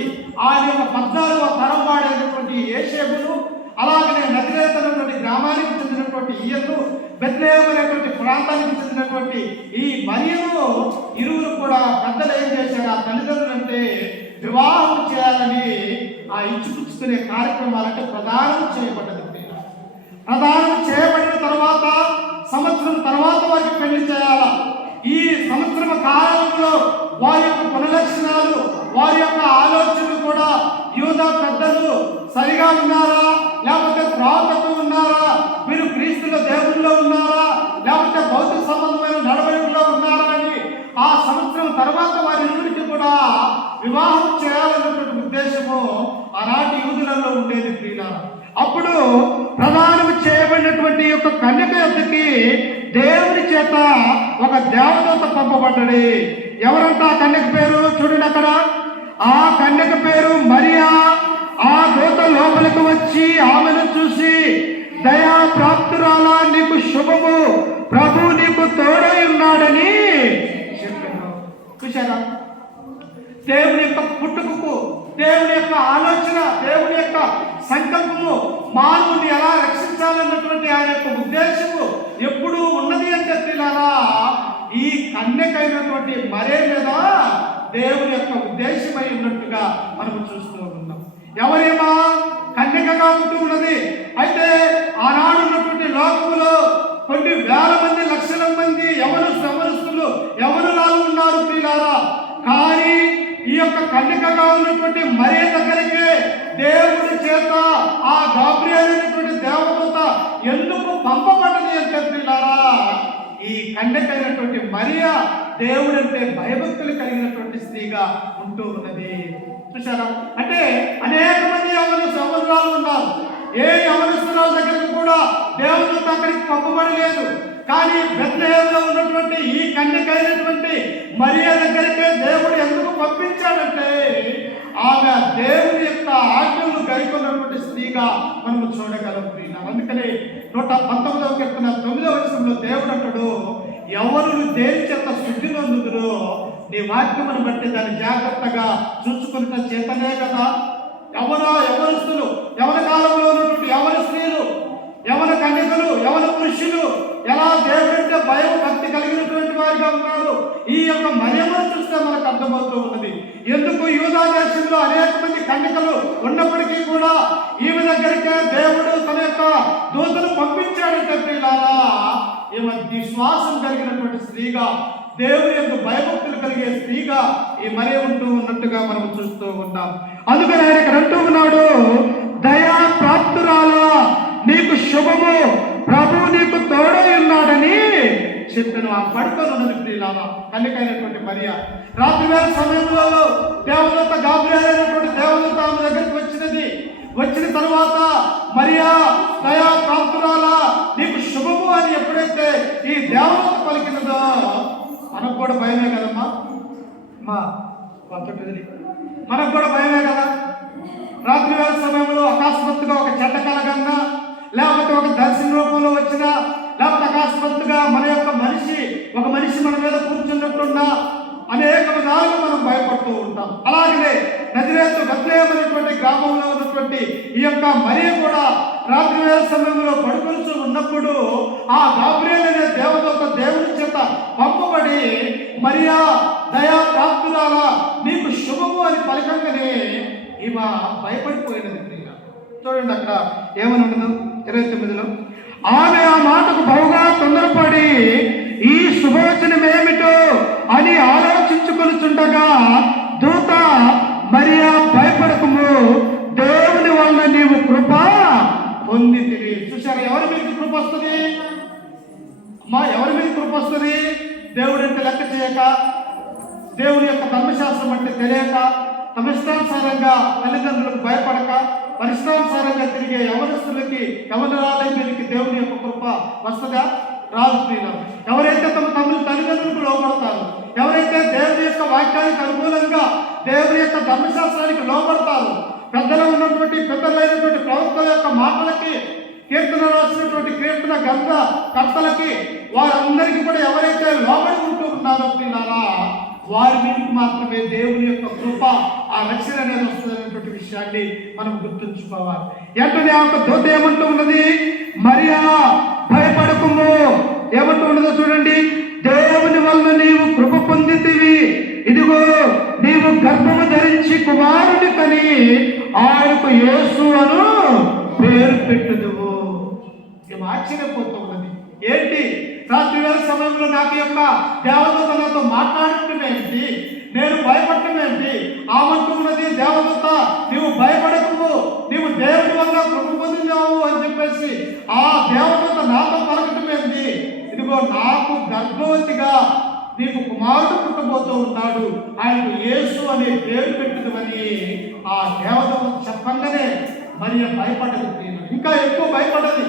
ఆయన యొక్క 14వ తరం వాడైనటువంటి యోసేపును, అలాగనే నజరేతు అనేటువంటి గ్రామానికి చెందినటువంటి ఈయను, బెత్లెహేము అనేటువంటి ప్రాంతానికి చెందినటువంటి ఈ మరియను ఇరువురు కూడా పెద్దలు ఏం చేశారు? ఆ తల్లిదండ్రులు అంటే వివాహం చేయాలని ఆ ఇచ్చిపుచ్చుకునే కార్యక్రమాలంటే ప్రదానం చేయబడ్డది. ప్రదానం చేయబడిన తర్వాత సంవత్సరం తర్వాత వారికి పెళ్లి చేయాల. ఈ సంవత్సరం కాలంలో వారి యొక్క గుణలక్షణాలు, వారి యొక్క ఆలోచనలు కూడా యూదా పెద్దలు సరిగా ఉన్నారా, లేకపోతే ప్రవక్తలు ఉన్నారా, మీరు క్రీస్తుల దేవుల్లో ఉన్నారా, లేకపోతే భౌతిక సంబంధమైన నడవడిలో ఉన్నారా అని ఆ సంవత్సరం తర్వాత వారి ఇరువురికి కూడా వివాహం చేయాలన్నటువంటి ఉద్దేశము ఆనాటి యూదులలో ఉండేది ప్రియులారా. అప్పుడు ప్రదానం చేయబడినటువంటి యొక్క కన్యక యొద్దకి దేవుని చేత ఒక దేవదూత పంపబడ్డది. ఎవరంట ఆ కన్యక పేరు? చూడండి అక్కడ, ఆ కన్యక పేరు మరియా. ఆ దూత లోపలికి వచ్చి ఆమెను చూసి, దయా ప్రాప్తురాలా, నీకు శుభము, ప్రభు నీకు తోడై ఉన్నాడని చెప్పాను. చూశారా? దేవుని యొక్క పుట్టుకకు, దేవుని యొక్క ఆలోచన, దేవుని యొక్క సంకల్పము, మానవుని ఎలా రక్షించాలన్నటువంటి ఆయన యొక్క ఉద్దేశము ఎప్పుడు ఉన్నది అని చెప్పినారా? ఈ కన్యకైనటువంటి మరే మీద దేవుని యొక్క ఉద్దేశమై ఉన్నట్టుగా మనం చూస్తూ ఉన్నాం. ఎవరేమా కన్యకగా ఉంటూ ఉన్నది. అయితే ఆనాడు ఉన్నటువంటి లోకములో కొన్ని వేల మంది, లక్షల మంది యవనస్తులు యవనురాలు ఉన్నారు ప్రియులారా. కానీ ఈ యొక్క కన్యకగా ఉన్నటువంటి మరియ దగ్గరికి దేవుడి చేత ఆ గాబ్రియల్ అనేటువంటి దేవదూత ఎందుకు పంపబడ్డది అని చెప్పినారా? ఈ కన్యకైనటువంటి మరియా దేవుడంటే భయభక్తులు కలిగినటువంటి స్త్రీగా ఉంటూ ఉన్నది. చూసారా? అంటే అనేక మంది యవనరాలు ఉన్నారు. ఏ యవనస్తురాల దగ్గరకు కూడా దేవుడు అక్కడికి పంపబడలేదు. కానీ బెత్లెహేములో ఉన్నటువంటి ఈ కన్యకైనటువంటి మరియా దగ్గరికే దేవుడు ఎందుకు పంపించాడంటే ఆమె దేవుని యొక్క ఆజ్ఞలను గైకొన్నటువంటి స్త్రీగా మనము చూడగలం. అందుకని 119వ కీర్తన 9వ వచనంలో దేవుడు అంటాడు, ఎవరు దేని చేత శుద్ధి నొందుదురో నీ వాక్యమును బట్టి దాన్ని జాగ్రత్తగా చూసుకున్న చేతనే కదా. యవనస్తులు, యవన కాలంలో ఉన్నటువంటి యవన స్త్రీలు, యవన కన్యకలు, యవన పురుషులు ఎలా దేవుడంటే భయం, భక్తి కలిగినటువంటి వారిగా ఉన్నారు. ఈ యొక్క మరియమ్మను చూస్తే మనకు అర్థమవుతూ ఉన్నది. ఎందుకు యూదా దేశంలో అనేక మంది కన్యకలు ఉన్నప్పటికీ కూడా ఈమె దగ్గరికే దేవుడు తన యొక్క దూతను పంపించాడంటే ప్రియులారా, ఈమె విశ్వాసం కలిగినటువంటి స్త్రీగా, దేవుని యొక్క భయభక్తులు కలిగే స్త్రీగా ఈ మరియ ఉంటూ ఉన్నట్టుగా మనం చూస్తూ ఉన్నాం. అందుకని ఆయన ఇక్కడ అంటూ ఉన్నాడు, దయా ప్రాప్తురాలా, నీకు శుభము, ప్రభు నీకు తోడై ఉన్నాడని చెప్పాను. ఆ పడుకొని ఉన్నది ప్రియులారా కన్యకైనటువంటి మరియా. రాత్రి వేళ సమయంలో దేవదూత గాబ్రియల్ అయినటువంటి దేవదూత ఆమె దగ్గరికి వచ్చిన తర్వాత మరియా దయా ప్రాప్తురాలా, నీకు శుభము అని ఎప్పుడైతే ఈ దేవదూత పలికినదో మనకు కూడా భయమే కదమ్మా. మనకు కూడా భయమే కదా. రాత్రి వేళ సమయంలో అకస్మాత్తుగా ఒక చెడ్డ కలగన్నా, లేకపోతే ఒక దర్శన రూపంలో వచ్చినా, లేకపోతే అకస్మాత్తుగా ఒక మనిషి మన మీద కూర్చున్నట్టున్నా అనేక విధాలుగా మనం భయపడుతూ ఉంటాం. అలాగే నజరేతు బెత్లెహేము అనేటువంటి గ్రామంలో ఉన్నటువంటి ఈ యొక్క మరియ కూడా రాత్రి వేళ సమయంలో పడుకొలుచు ఉన్నప్పుడు ఆ గాబ్రియల్ అనే దేవదూత దేవుని చేత పంపబడి, మరియా దయా ప్రాప్తురాలా, నీకు శుభము అని పలకంగానే ఈమె భయపడిపోయినది. చూడండి అక్కడ ఏమని ఉండదు 29లో, ఆమె ఆ మాటకు బహుగా తొందరపడి ఈ శుభవచనం ఏమిటో అని ఆలోచించుకొనుచుండగా దూత, మరియా భయపడకము, దేవుని వలన నీవు కృప పొందితివి. చూసారా? ఎవరి మీద కృప వస్తుంది అమ్మా? ఎవరి మీద కృప వస్తుంది? దేవుడు అంటే లెక్క చేయక, దేవుని యొక్క ధర్మశాస్త్రం అంటే తెలియక, తమ ఇష్టానుసారంగా తల్లిదండ్రులకు భయపడక, పరిష్టానుసారంగా తిరిగే యవనస్తులకి, యవనరాలై మీదకి దేవుని యొక్క కృప వస్తుందా? రాదు ప్రియులారా. ఎవరైతే తమ తల్లిదండ్రులకు లోపడతారు, ఎవరైతే దేవుని యొక్క వాక్యానికి అనుకూలంగా దేవుని యొక్క ధర్మశాస్త్రానికి లోపడతారు, పెద్దలైనటువంటి ప్రవక్తల యొక్క మాటలకి, కీర్తన రాసినటువంటి కీర్తన గ్రంథ కర్తలకి, వారందరికీ కూడా ఎవరైతే లోబడి ఉంటూ ఉన్నారో ప్రియులారా, వారి మీదకి మాత్రమే దేవుని యొక్క కృప, ఆ రక్షణ అనేది వస్తుందనేటువంటి విషయాన్ని మనం గుర్తుంచుకోవాలి. వెంటనే ఆ దూత ఏమంటూ ఉన్నది, మరియా భయపడకుము, ఏమంటూ ఉన్నదో చూడండి, దేవుని వలన నీవు కృప పొందితివి, ఇదిగో నీవు గర్భము ధరించి కుమారుని కని ఆయనకు యేసు అను పేరు పెట్టుదువు. ఏం ఆశ్చర్యపోతూ ఉన్నది. ఏంటి? రాత్రి వేళ సమయంలో నాకు యొక్క దేవదూత నాతో మాట్లాడటం ఏంటి, నేను భయపడటం ఏంటి? ఆమంటూ ఉన్నది దేవదూత, నీవు భయపడకు, నీవు దేవుని వల్ల కృప పొందినావు అని చెప్పేసి ఆ దేవదూత నాతో పలకటం ఏంటి? ఇదిగో నాకు గర్భవతిగా నీకు కుమారుడు పుట్టబోతూ ఉన్నాడు, ఆయనకు యేసు అనే పేరు పెట్టుదని ఆ దేవదూత చెప్పంగానే మరియ భయపడదు. ఇంకా ఎక్కువ భయపడది.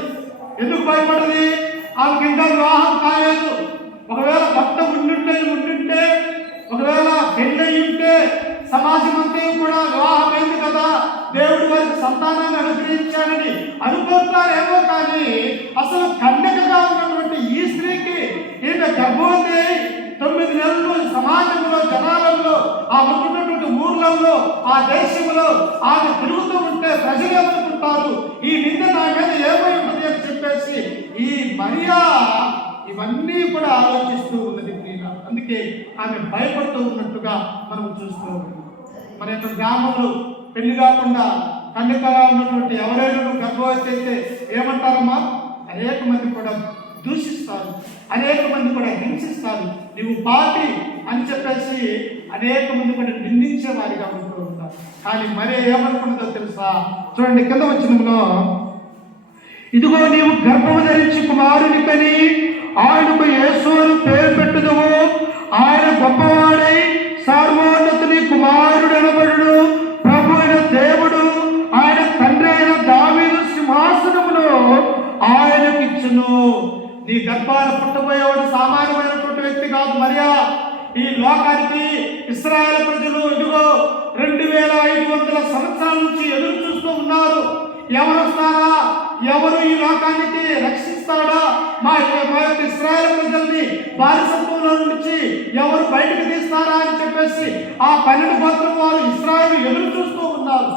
ఎందుకు భయపడది? ఆమెకి ఇంకా వివాహం కాలేదు. ఒకవేళ భర్త ఉండుంటే ఒకవేళ పెళ్ళయి ఉంటే సమాజం అంతా కూడా వివాహమైంది కదా, దేవుడు వారికి సంతానాన్ని అనుగ్రహించాడని అనుకుంటారేమో, కానీ అసలు కన్యకగా ఉన్నటువంటి ఈ స్త్రీకి ఈమె గర్భవతి 9 నెలలు సమాజంలో, జనాలలో, ఆ ఉన్నటువంటి ఊర్లలో, ఆ దేశంలో ఆమె తిరుగుతూ ఉంటే ప్రజలు ఏమనుకుంటారు, ఈ నింద నా మీద ఏమై ఉంటుంది అని చెప్పేసి ఈ మరియా ఇవన్నీ కూడా ఆలోచిస్తూ ఉన్నది ప్రియుల. అందుకే ఆమె భయపడుతూ ఉన్నట్టుగా మనం చూస్తూ ఉన్నాం. మన యొక్క గ్రామంలో పెళ్లి కాకుండా కన్యకగా ఉన్నటువంటి ఎవరైనా గర్భవతి అయితే ఏమంటారమ్మా, అనేక మంది కూడా దూషిస్తారు, అనేక మంది కూడా హింసిస్తారు, నువ్వు పాపి అని చెప్పేసి అనేక మంది కూడా నిందించే వారిగా ఉంటూ ఉంటారు. కానీ మరీ ఏమనుకున్నదో తెలుసా? చూడండి కింద వచనంలో, ఇదిగో నీవు గర్భము ధరించి కుమారుని కని ఆయనకు యేసు అని పేరు పెట్టుదువు. ఆయన గొప్పవాడై సర్వోన్నతుని కుమారుడు అనబడును. ప్రభు అయిన దేవుడు ఆయన తండ్రి అయిన దావీదు సింహాసనమును ఆయనకు ఇచ్చును. నీ గర్భాన పుట్టబోయేవాడు సామాన్యమైనటువంటి వ్యక్తి కాదు మరియా. ఈ లోకానికి ఇశ్రాయేలు ప్రజలు ఇదిగో 2500 సంవత్సరాల నుంచి ఎదురు చూస్తూ ఉన్నారు. ఎవరు వస్తారా, ఎవరు ఈ లోకానికి రక్షిస్తాడా, మా యొక్క ఇశ్రాయేలు ప్రజల్ని బానిసత్వంలో నుంచి ఎవరు బయటకు తీస్తారా అని చెప్పేసి ఆ 12 గోత్రం వారు ఇశ్రాయేలు ఎదురు చూస్తూ ఉన్నారు.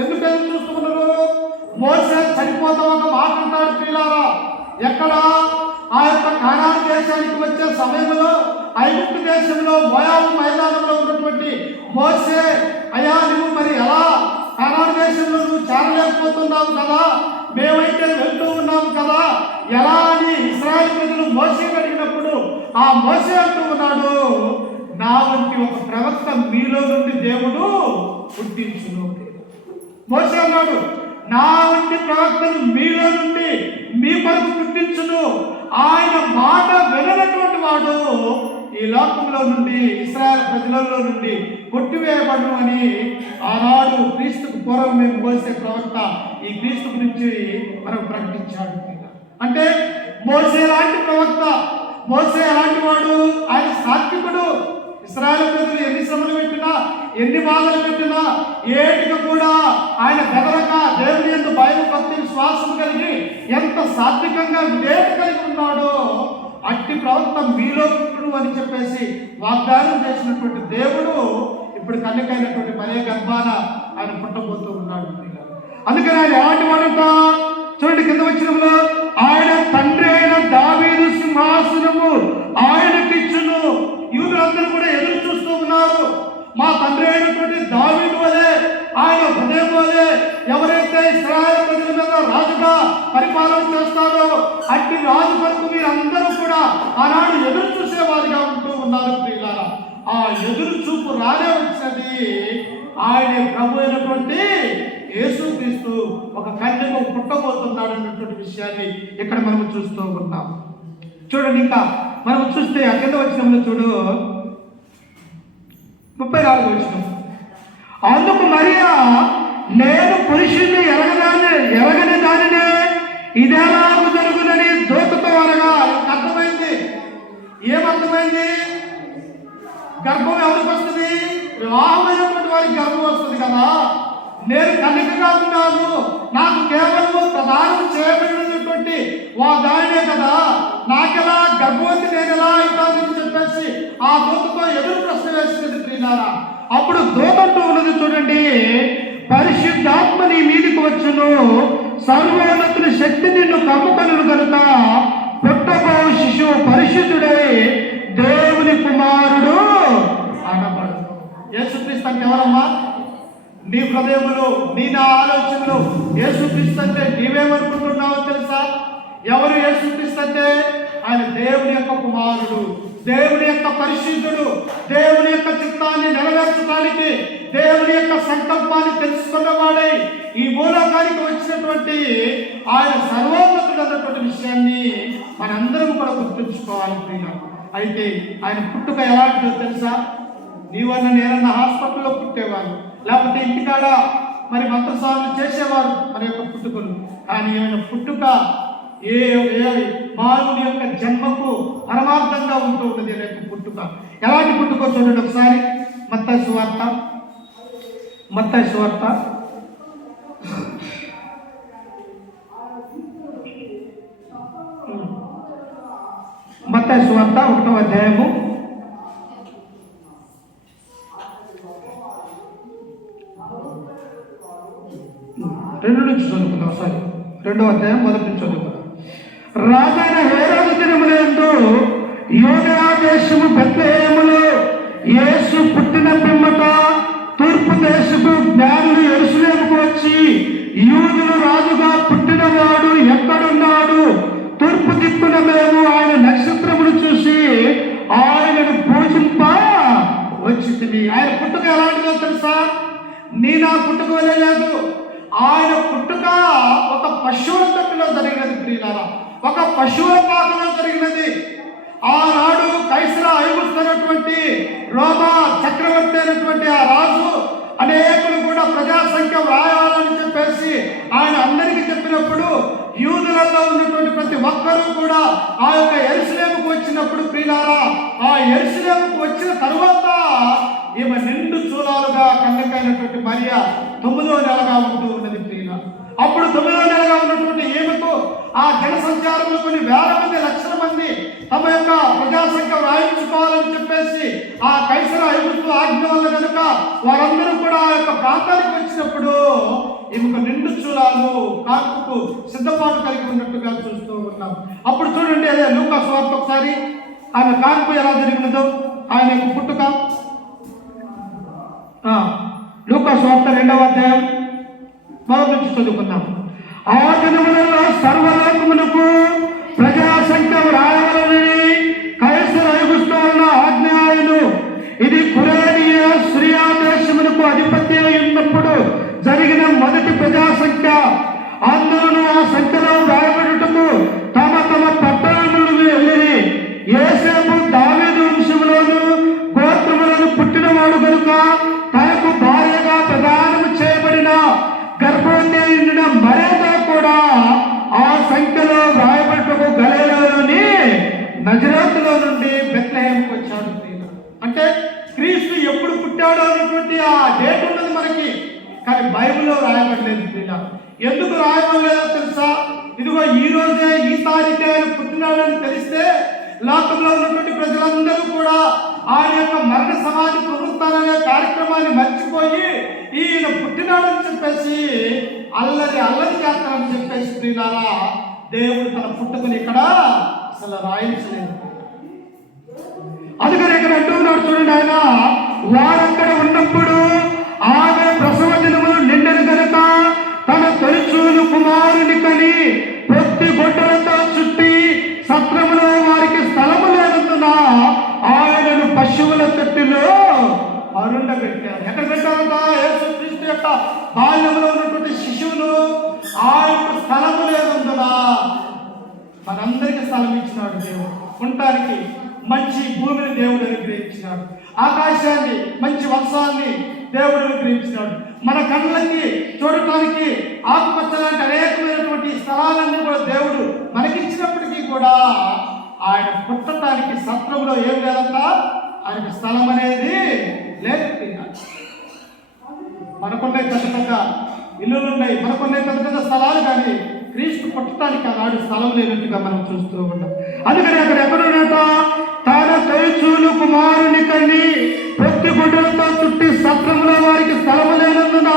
ఎందుకు ఎదురు చూస్తూ ఉన్నారు? మోసే చనిపోతా ఒక మాట అంటాడు ప్రియులారా, ఎక్కడ ఆ యొక్క కానాను దేశానికి వచ్చే సమయంలో ఐగుప్తు దేశంలో మోయాబు మైదానంలో ఉన్నటువంటి మోసే, అయ్యా నువ్వు మరి ఎలా కానాను దేశంలో నువ్వు చేరలేకపోతున్నావు కదా, మేమైతే వెళ్తూ ఉన్నాము కదా, ఎలా అని ఇశ్రాయేలు ప్రజలు మోసే అడిగినప్పుడు ఆ మోసే అంటూ ఉన్నాడు, నా వంటి ఒక ప్రవక్త మీలో నుండి దేవుడు పుట్టించును. మోసే అన్నాడు, నా వంటి ప్రవక్తను మీలో నుండి మీ కొరకు పుట్టించును. ఆయన మాట విననటువంటి వాడు ఈ లోకంలో నుండి ఇశ్రాయేలు ప్రజలలో నుండి కొట్టివేయబడు అని ఆనాడు క్రీస్తుకు పూర్వం మేము మోసే ప్రవక్త ఈ క్రీస్తు గురించి మనకు ప్రకటించాడు. అంటే మోసే లాంటి ప్రవక్త, మోసే లాంటి వాడు, ఆయన సాత్వికుడు. ఇశ్రాయేలు ప్రజలు ఎన్ని శ్రమలు పెట్టినా, ఎన్ని బాధలు పెట్టినా ఏటికి కూడా ఆయన బెదరక దేవుని యందు భయం, భక్తి, విశ్వాసం కలిగి ఎంత సాత్వికంగా విధేయత కలిగి ఉన్నాడో అట్టి ప్రవక్త మీలో పుట్టుడు అని చెప్పేసి వాగ్దానం చేసినటువంటి దేవుడు ఇప్పుడు కన్యకైనటువంటి మరే గర్భాన ఆయన పుట్టబోతూ ఉన్నాడు. అందుకని ఆయన ఎలాంటి వాడంట? చూడండి కింద వచ్చినంలో, ఆయన తండ్రి అయిన దావీదు సింహాసనము ఆయనకిచ్చును. యూదులందరూ కూడా ఎదురు చూస్తూ ఉన్నారు. మా తండ్రి అయినటువంటి దావీదు వలె, ఆయన హృదయం వలె ఎవరైతే ఇశ్రాయేలు ప్రజల మీద రాజుగా పరిపాలన చేస్తారో అట్టి రాజు కొరకు మీరందరూ కూడా ఆనాడు ఎదురు చూసేవారిగా ఉంటూ ఉన్నారు ప్రియులారా. ఆ ఎదురు చూపు రానే వచ్చినది ఆయన ప్రభు అయినటువంటి యేసుక్రీస్తు ఒక కన్యకు పుట్టబోతున్నాడు అన్నటువంటి విషయాన్ని ఇక్కడ మనం చూస్తూ ఉన్నాం. చూడండి ఇంకా మనం చూస్తే ఆ కింద వచనంలో చూడు 34 వచనం, అందుకు మరియా నేను పురుషుణ్ణి ఎరగని దానినే ఇదేలాగు జరుగునని దూతతో అనగా అర్థమైంది. ఏమర్థమైంది? గర్భం ఎవరికి వస్తుంది? వివాహమైనటువంటి వారికి గర్భం వస్తుంది కదా. నేను కన్యకగా ఉన్నాను, నాకు కేవలం ప్రదానం చేయబడినటువంటి దానినే కదా, నాకెలా గర్భవతి నేను ఎలా అవుతానని చెప్పేసి ఆ దూతతో ఎదురు ప్రశ్న వేసినది ప్రియులారా. అప్పుడు దూత అంటూ ఉన్నది చూడండి, పరిశుద్ధాత్మ నీ మీదికి వచ్చును, సర్వోన్నతుని శక్తి నిన్ను కమ్ముకొనును కనుక పుట్టబో శిశువు పరిశుద్ధుడై దేవుని కుమారుడు అనబడు. యేసుక్రీస్తు అంటే ఎవరమ్మా? నీ హృదయంలో, నీ నా ఆలోచనలో యేసుక్రీస్తు అంటే నీవేమనుకుంటున్నావో తెలుసా? ఎవరు యేసుక్రీస్తు అంటే? ఆయన దేవుని యొక్క కుమారుడు, దేవుని యొక్క పరిశుద్ధుడు, దేవుని యొక్క చిత్తాన్ని నెరవేర్చడానికి, దేవుని యొక్క సంకల్పాన్ని తెలుసుకున్నవాడై ఈ భూలోకానికి వచ్చినటువంటి ఆయన సర్వోన్నతుడు అన్నటువంటి విషయాన్ని మనందరం కూడా గుర్తుంచుకోవాలి ప్రియ. అయితే ఆయన పుట్టుక ఎలాంటిదో తెలుసా? నీవన్న నేనన్న హాస్పిటల్లో పుట్టేవారు, లేకపోతే ఇంటికాడ మరి మంత్రసాలను చేసేవారు మన యొక్క పుట్టుకలు. కానీ ఆయన పుట్టుక ఏ మానవుని యొక్క జన్మకు పరమార్థంగా ఉంటూ ఉన్నది అనే పుట్టుక. ఎలాంటి పుట్టుకో చూడండి ఒకసారి. మత్తయి సువార్త మత్తయి సువార్త 1వ అధ్యాయము 2 నుంచి చదువుకుందాం. ఒకసారి 2వ అధ్యాయం 1 నుంచి చదువుకుందాం. రాజైన హేరోదు దినములందు యూదయ దేశము బెత్లెహేములో యేసు పుట్టిన పిమ్మట తూర్పు దేశపు జ్ఞానులు యెరూషలేముకు వచ్చి, యూదులు రాజుగా పుట్టినవాడు ఎక్కడున్నాడు? తూర్పు దిక్కున మేము ఆయన నక్షత్రమును చూసి ఆయనను పూజింప వచ్చింది. ఆయన పుట్టుక ఎలాంటిదో తెలుసా? నా పుట్టుక వెళ్ళలేదు. ఆయన పుట్టుక ఒక పశువుల తట్టులో జరిగినది ప్రియులారా, ఒక పశువుల పాకలో జరిగినది. ఆనాడు కైసరా ఐగుప్తు రోమా చక్రవర్తి అయినటువంటి ఆ రాజు అనేకులు కూడా ప్రజాసంఖ్య వ్రాయాలని చెప్పేసి ఆయన అందరికీ చెప్పినప్పుడు యూదులలో ఉన్నటువంటి ప్రతి ఒక్కరూ కూడా ఆ యొక్క యెరూషలేముకు వచ్చినప్పుడు ప్రియులారా, ఆ యెరూషలేముకు వచ్చిన తరువాత ఈమె నిండు చూలాలుగా కన్యకైనటువంటి మరియా 9వ నెలగా ఉంటూ ఉన్నది ప్రియులారా. అప్పుడు 9వ నెలగా ఉన్నటువంటి ఈమెకు ఆ జనసంచారంలో కొన్ని వేల మంది, లక్షల మంది తమ యొక్క ప్రజాసంఖ్య వ్రాయించుకోవాలని చెప్పేసి ఆ కైసర ఐగుప్తు ఆజ్ఞ వల్ల కనుక వారందరూ కూడా ఆ యొక్క ప్రాంతానికి వచ్చినప్పుడు ఈమెకు నిండు చూలాలు కాకుకు సిద్ధపాటు కలిగి ఉన్నట్టుగా చూస్తూ ఉన్నాం. అప్పుడు చూడండి, అదే లూకా సువార్త ఒకసారి ఆమె కాన్పు ఎలా జరిగినదో, ఆయన యొక్క పుట్టుక. లూకా సువార్త 2వ అధ్యాయం 1 నుంచి చదువుకుందాం. ఆ దినములలో సర్వలోకమునకు ప్రజాసంఖ్య వ్రాయాలని కైసర ఐగుప్తు వలన ఆజ్ఞ ఆయను. ఇది కురేనియ సిరియా దేశమునకు అధిపతి అయి ఉన్నప్పుడు జరిగిన మొదటి ప్రజాసంఖ్య. అందరూ ఆ సంఖ్యలో వ్రాయబడుటకు తమ తమ పట్టణములు వెళ్ళిరి. యోసేపు దావీదు వంశములోను గోత్రములను పుట్టినవాడు కనుక తనకు భార్యగా ప్రదానము చేయబడిన గర్భవతి అయిన మరియతో కూడా ఆ సంఖ్యలో వ్రాయబడుటకు గలిలయలోని నజరేతులో నుండి బెత్లెహేముకు వచ్చాడు. అంటే క్రీస్తు ఎప్పుడు పుట్టాడో అనేటువంటి ఆ డేట్ ఉన్నది మనకి, కానీ బైబిల్లో రాయబడలేదు. ఎందుకు రాయబడలేదో తెలుసా? ఇదిగో ఈ రోజే ఈ తారీఖే ఆయన పుట్టినాడని తెలిస్తే లోకంలో ఉన్నటువంటి ప్రజలందరూ కూడా ఆయన యొక్క మరణ సమాధి పునరుత్థాననే కార్యక్రమాన్ని మర్చిపోయి ఈయన పుట్టినాడని చెప్పేసి అల్లరి చేస్తానని చెప్పేసి ప్రియులారా, దేవుడు తన పుట్టుకని ఇక్కడ అసలు రాయించలేదు. అందుకని ఇక్కడ అంటున్నాడు చూడండి, ఆయన వారక్కడ ఉన్నప్పుడు ఆమె ప్రసవ దినములు నిండెను కనుక తన తొలిచూలు కుమారుని కని పొత్తి గొడ్డలతో చుట్టి సత్రములో వారికి స్థలము లేనందున ఆయనను పశువుల తొట్టిలో అరుండబెట్టారు. ఎక్కడ పెట్టారంట? యేసుక్రీస్తు యొక్క బాల్యంలో ఉన్నటువంటి శిశువులు ఆయనకు స్థలము లేనందున మనందరికీ స్థలం ఇచ్చినాడు దేవుడు. ఉండటానికి మంచి భూమిని దేవుడు అనుగ్రహించినాడు, ఆకాశాన్ని మంచి వర్షాన్ని దేవుడు అనుగ్రహించినాడు. మన కళ్ళకి చూడటానికి ఆకుపచ్చ లాంటి అనేకమైనటువంటి స్థలాలన్నీ కూడా దేవుడు మనకిచ్చినప్పటికీ కూడా ఆయన పుట్టడానికి సత్రంలో ఏం లేదంట, ఆయనకి స్థలం అనేది లేదు. మనకున్న పెద్ద పెద్ద ఇల్లులు ఉన్నాయి, మనకున్న పెద్ద పెద్ద స్థలాలు, కానీ క్రీస్తు పుట్టడానికి ఆనాడు స్థలం లేనట్టుగా మనం చూస్తూ ఉన్నాం. అందుకని అక్కడ ఎక్కడున్నట తన తొలిచూలు కుమారుని కన్ని పొత్తి గుడ్డలతో చుట్టి సత్రంలో వారికి స్థలము లేనందున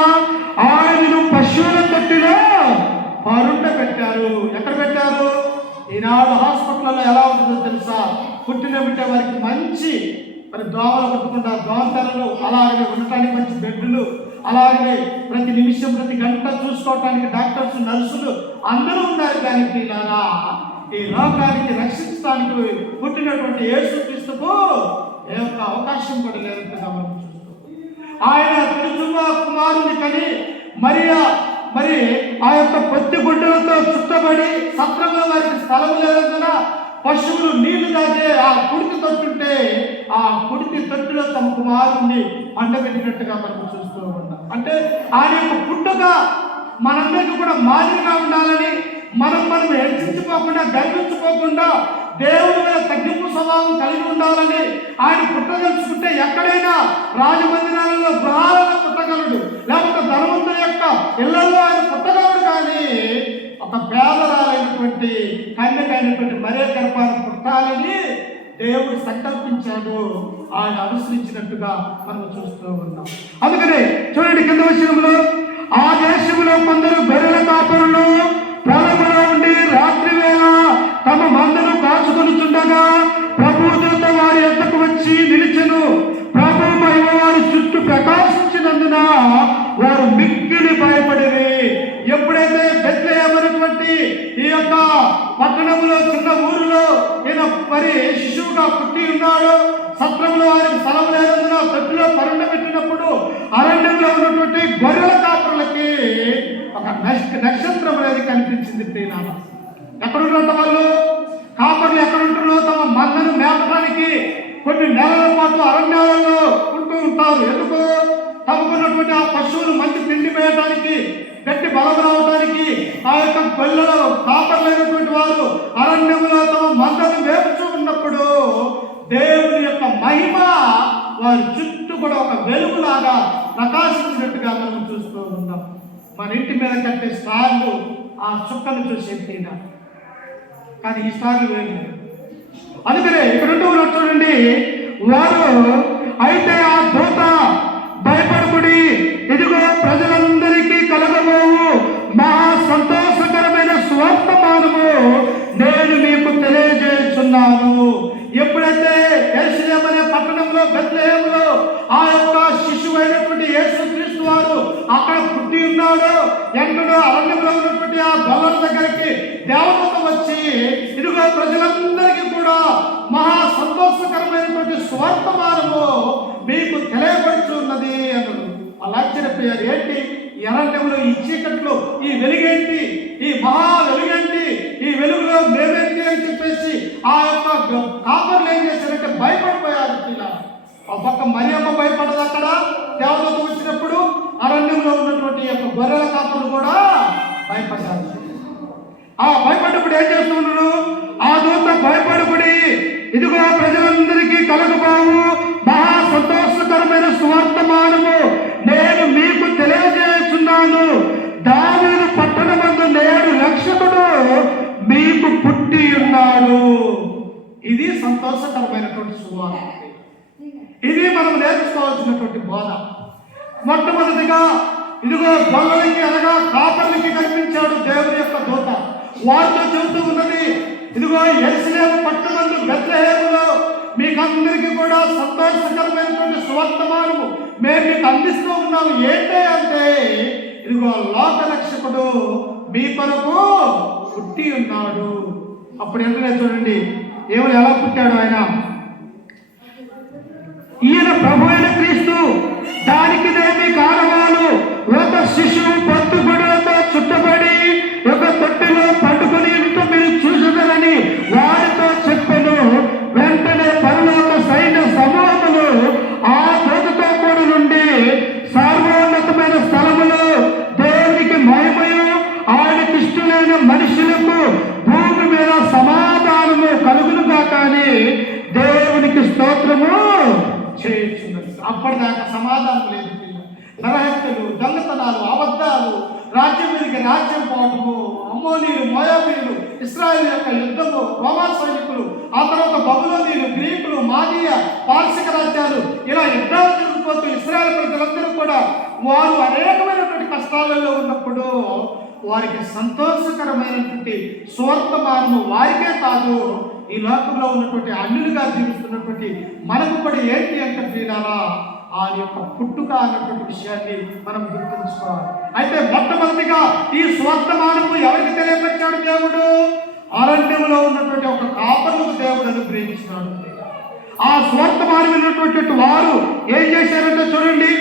ఆయనను పశువుల తొట్టిలో పెట్టారు. ఎక్కడ పెట్టారు? ఈనాడు హాస్పిటల్లో ఎలా ఉంటుందో తెలుసా? పుట్టిన బిడ్డ వారికి మంచి దోమలు కొట్టకుండా దోమతెరలు, అలాగే ఉండటానికి మంచి బెడ్లు, అలాగే ప్రతి నిమిషం ప్రతి గంట చూసుకోవటానికి డాక్టర్స్, నర్సులు అందరూ ఉన్నారు. కానీ ఇలాగా ఈ లోకానికి రక్షించడానికి పుట్టినటువంటి యేసుక్రీస్తుకు ఏ ఒక్క అవకాశం కూడా లేదంటుగా మనం చూస్తాం. ఆయన తొలిచూలు కుమారుని కని మరి ఆ యొక్క పొత్తి గుడ్డలతో చుట్టబడి సత్రంలో వారికి స్థలం లేనందున పశువులు నీళ్లు తాగే ఆ కుడితి తొట్టుంటే ఆ కుడితి తొట్టులో తమ కుమారుణ్ణి పండబెట్టినట్టుగా మనం చూస్తూ ఉన్నాం. అంటే ఆయన యొక్క పుట్టుక మనందరికీ కూడా మాదిరిగా ఉండాలని, మనం హెచ్చించిపోకుండా, గర్వించుకోకుండా దేవుని మీద తగ్గింపు స్వభావం కలిగి ఉండాలని ఆయన పుట్టదలుచుకుంటే ఎక్కడైనా రాజమందిరాలలో గృహాలలో పుట్టగలడు, లేకపోతే ధనవంతుల యొక్క ఇళ్లలో ఆయన పుట్టగలడు. కానీ ఒక పేదరాలైనటువంటి కన్యకైనటువంటి మరే గర్భాన్ని పుట్టాలని దేవుడు సంకల్పించాడు. ఆయన అనుసరించినట్టుగా మనం చూస్తూ ఉన్నాం. అందుకనే చూడండి కింద విషయంలో, ఆ దేశంలో కొందరు గొర్రెల కాపరులు పొలములో ఉండి రాత్రి వేళ తమ మందను కాచుకొనుచుండగా ప్రభుదూత వారి ఎద్దకు వచ్చి నిలిచెను. ప్రభు మహిమ వారి చుట్టూ ప్రకాశించినందున వారు మిక్కిలి భయపడిరి. ఎప్పుడైతే బెత్లెహేము అనేటువంటి ఈ యొక్క పట్టణంలో చిన్న ఊరిలో ఈయన మరి శిశువుగా పుట్టి ఉన్నాడు, సత్రంలో ఆయనకు స్థలం లేనందున తొట్టిలో పరుండబెట్టినప్పుడు అరణ్యంలో ఉన్నటువంటి గొర్రెల కాపురులకి ఒక నక్షత్రం అనేది కనిపించింది. ప్రియులారా, ఎక్కడున్నట్టు వాళ్ళు కాపర్లు ఎక్కడుంటారో తమ మందను మేపడానికి కొన్ని నెలల పాటు అరణ్యాలలో ఉంటూ ఉంటారు. ఎందుకు? తమకున్నటువంటి ఆ పశువులు మంచి తిండి వేయడానికి, గట్టి బలం రావడానికి ఆ యొక్క గొల్లలు కాపర్లైనటువంటి వారు అరణ్యంలో తమ మందను వేపుచూ ఉన్నప్పుడు దేవుని యొక్క మహిమ వారి చుట్టూ కూడా ఒక వెలుగులాగా ప్రకాశించినట్టుగా మనం చూస్తూ ఉన్నాం. మన ఇంటి మీద కట్టే స్టార్లు ఆ చుక్కను చూసే తీరా, కానీ ఈ స్టార్లు వేరు. అందుకనే ఇక్కడ చూడండి, వారు అయితే ఆ దూత భయపడకుడి, ఇదిగో ప్రజలందరికీ కలగబోవు మహా సంతోషకరమైన స్వర్తమానము నేను మీకు తెలియజేస్తున్నాను. ఎప్పుడైతే యెరూషలేము అనే పట్టణంలో బెత్లెహేములో ఆ యొక్క శిశువు అయినటువంటి యేసుక్రీస్తు వారు అక్కడ పుట్టి ఉన్నాడు, ఎక్కడో అరణ్యంలో ఉన్నటువంటి ఆ గొల్లల దగ్గరికి దేవదూత వచ్చి ఇదిగో ప్రజలందరికీ కూడా మహా సంతోషకరమైనటువంటి స్వర్తమానము మీకు తెలియపడుచున్నది అన్నాడు. వాళ్ళు ఆశ్చర్యపోయారు. ఏంటి ఈ అరణ్యంలో, ఈ చీకట్లో ఈ వెలుగేంటి, ఈ మహా వెలుగేంటి, ఈ వెలుగులో మేమేంటి అని చెప్పేసి ఆ యొక్క కాపర్లు ఏం చేశారంటే భయపడిపోయారు. ఆ పక్క మరియమ్మ భయపడదు. అక్కడ దేవదూత వచ్చినప్పుడు అరణ్యంలో ఉన్నటువంటి యొక్క గొర్రెల కాపర్లు కూడా భయపడ్డారు. ఆ భయపడ్డప్పుడు ఏం చేస్తున్నాడు? ఆ దూత భయపడకుడి, ఇదిగో ప్రజలందరికీ కలగబావు మహా సంతోషకరమైన స్వర్తమానము నేను మీకు తెలియజేస్తున్నాను. దావీదు పట్టణమందు నేడు రక్షకుడు మీకు పుట్టి ఉన్నాడు. ఇది సంతోషకరమైనటువంటి సువార్త. ఇది మనం నేర్చుకోవాల్సినటువంటి బోధ. మొట్టమొదటిగా ఇదిగో గొల్లలకి అనగా కాపర్లకి కనిపించాడు దేవుని యొక్క దూత. వారితో చెబుతూ ఉన్నది, ఇదిగో యెరూషలేము పట్టణమందు బెత్లెహేములో మీకందరికీ కూడా సంతోషకరమైనటువంటి సువర్తమానము మేము మీకు అందిస్తూ ఉన్నాము. ఏంటి అంటే ఇదిగో లోక రక్షకుడు మీ కొరకు పుట్టి ఉన్నాడు. అప్పుడు ఎందుకంటే చూడండి ఏమని ఎలా పుట్టాడు ఆయన. ఈయన ప్రభు అయిన క్రీస్తు, దానికి దేమి కారణాలు ఒక శిశువు పొత్తు గొడులతో చుట్టబడి ఒక తొట్టిలో పండుకొని మీరు చూసుదరని వారితో చెప్పెను. వెంటనే పరలోక సైన్య సమూహములు ఆ దూతతో కూడి నుండి సర్వోన్నతమైన స్థలములో దేవునికి మహిమయు ఆయనకి ఇష్టమైన మనుషులకు భూమి మీద సమాధానము కలుగునుగా కానీ దేవునికి స్తోత్రము చేయుచున్నది. అప్పటిదాకా సమాధానం లేదు. నరహత్యలు, దొంగతనాలు, అబద్ధాలు, రాజ్యం మీదకి రాజ్యం పోవటము, అమ్మోనీయులు, మోయాబీయులు, ఇశ్రాయేలు యొక్క యుద్ధము, రోమా సైనికులు, ఆ తర్వాత బబులోనీయులు, గ్రీకులు, మాదీయ, పార్శిక రాజ్యాలు, ఇలా యుద్ధాలు జరిగిపోతూ ఇశ్రాయేలు ప్రజలందరూ కూడా వారు అనేకమైనటువంటి కష్టాలలో ఉన్నప్పుడు వారికి సంతోషకరమైనటువంటి సువర్తమానము వారికే కాదు ఈ లోకంలో ఉన్నటువంటి అన్యులుగా జీవిస్తున్నటువంటి మనకు కూడా ఏంటి అంటే ప్రియులారా ఆ యొక్క పుట్టుక అన్నటువంటి విషయాన్ని మనం గుర్తుంచుకోవాలి. అయితే మొట్టమొదటిగా ఈ స్వర్తమానము ఎవరికి తెలియపరిచాడు దేవుడు? అరణ్యంలో ఉన్నటువంటి ఒక కాపరులకు దేవుడు అనుగ్రహించినాడు. ఆ స్వర్తమానమైనటువంటి వారు ఏం చేశారంటే చూడండి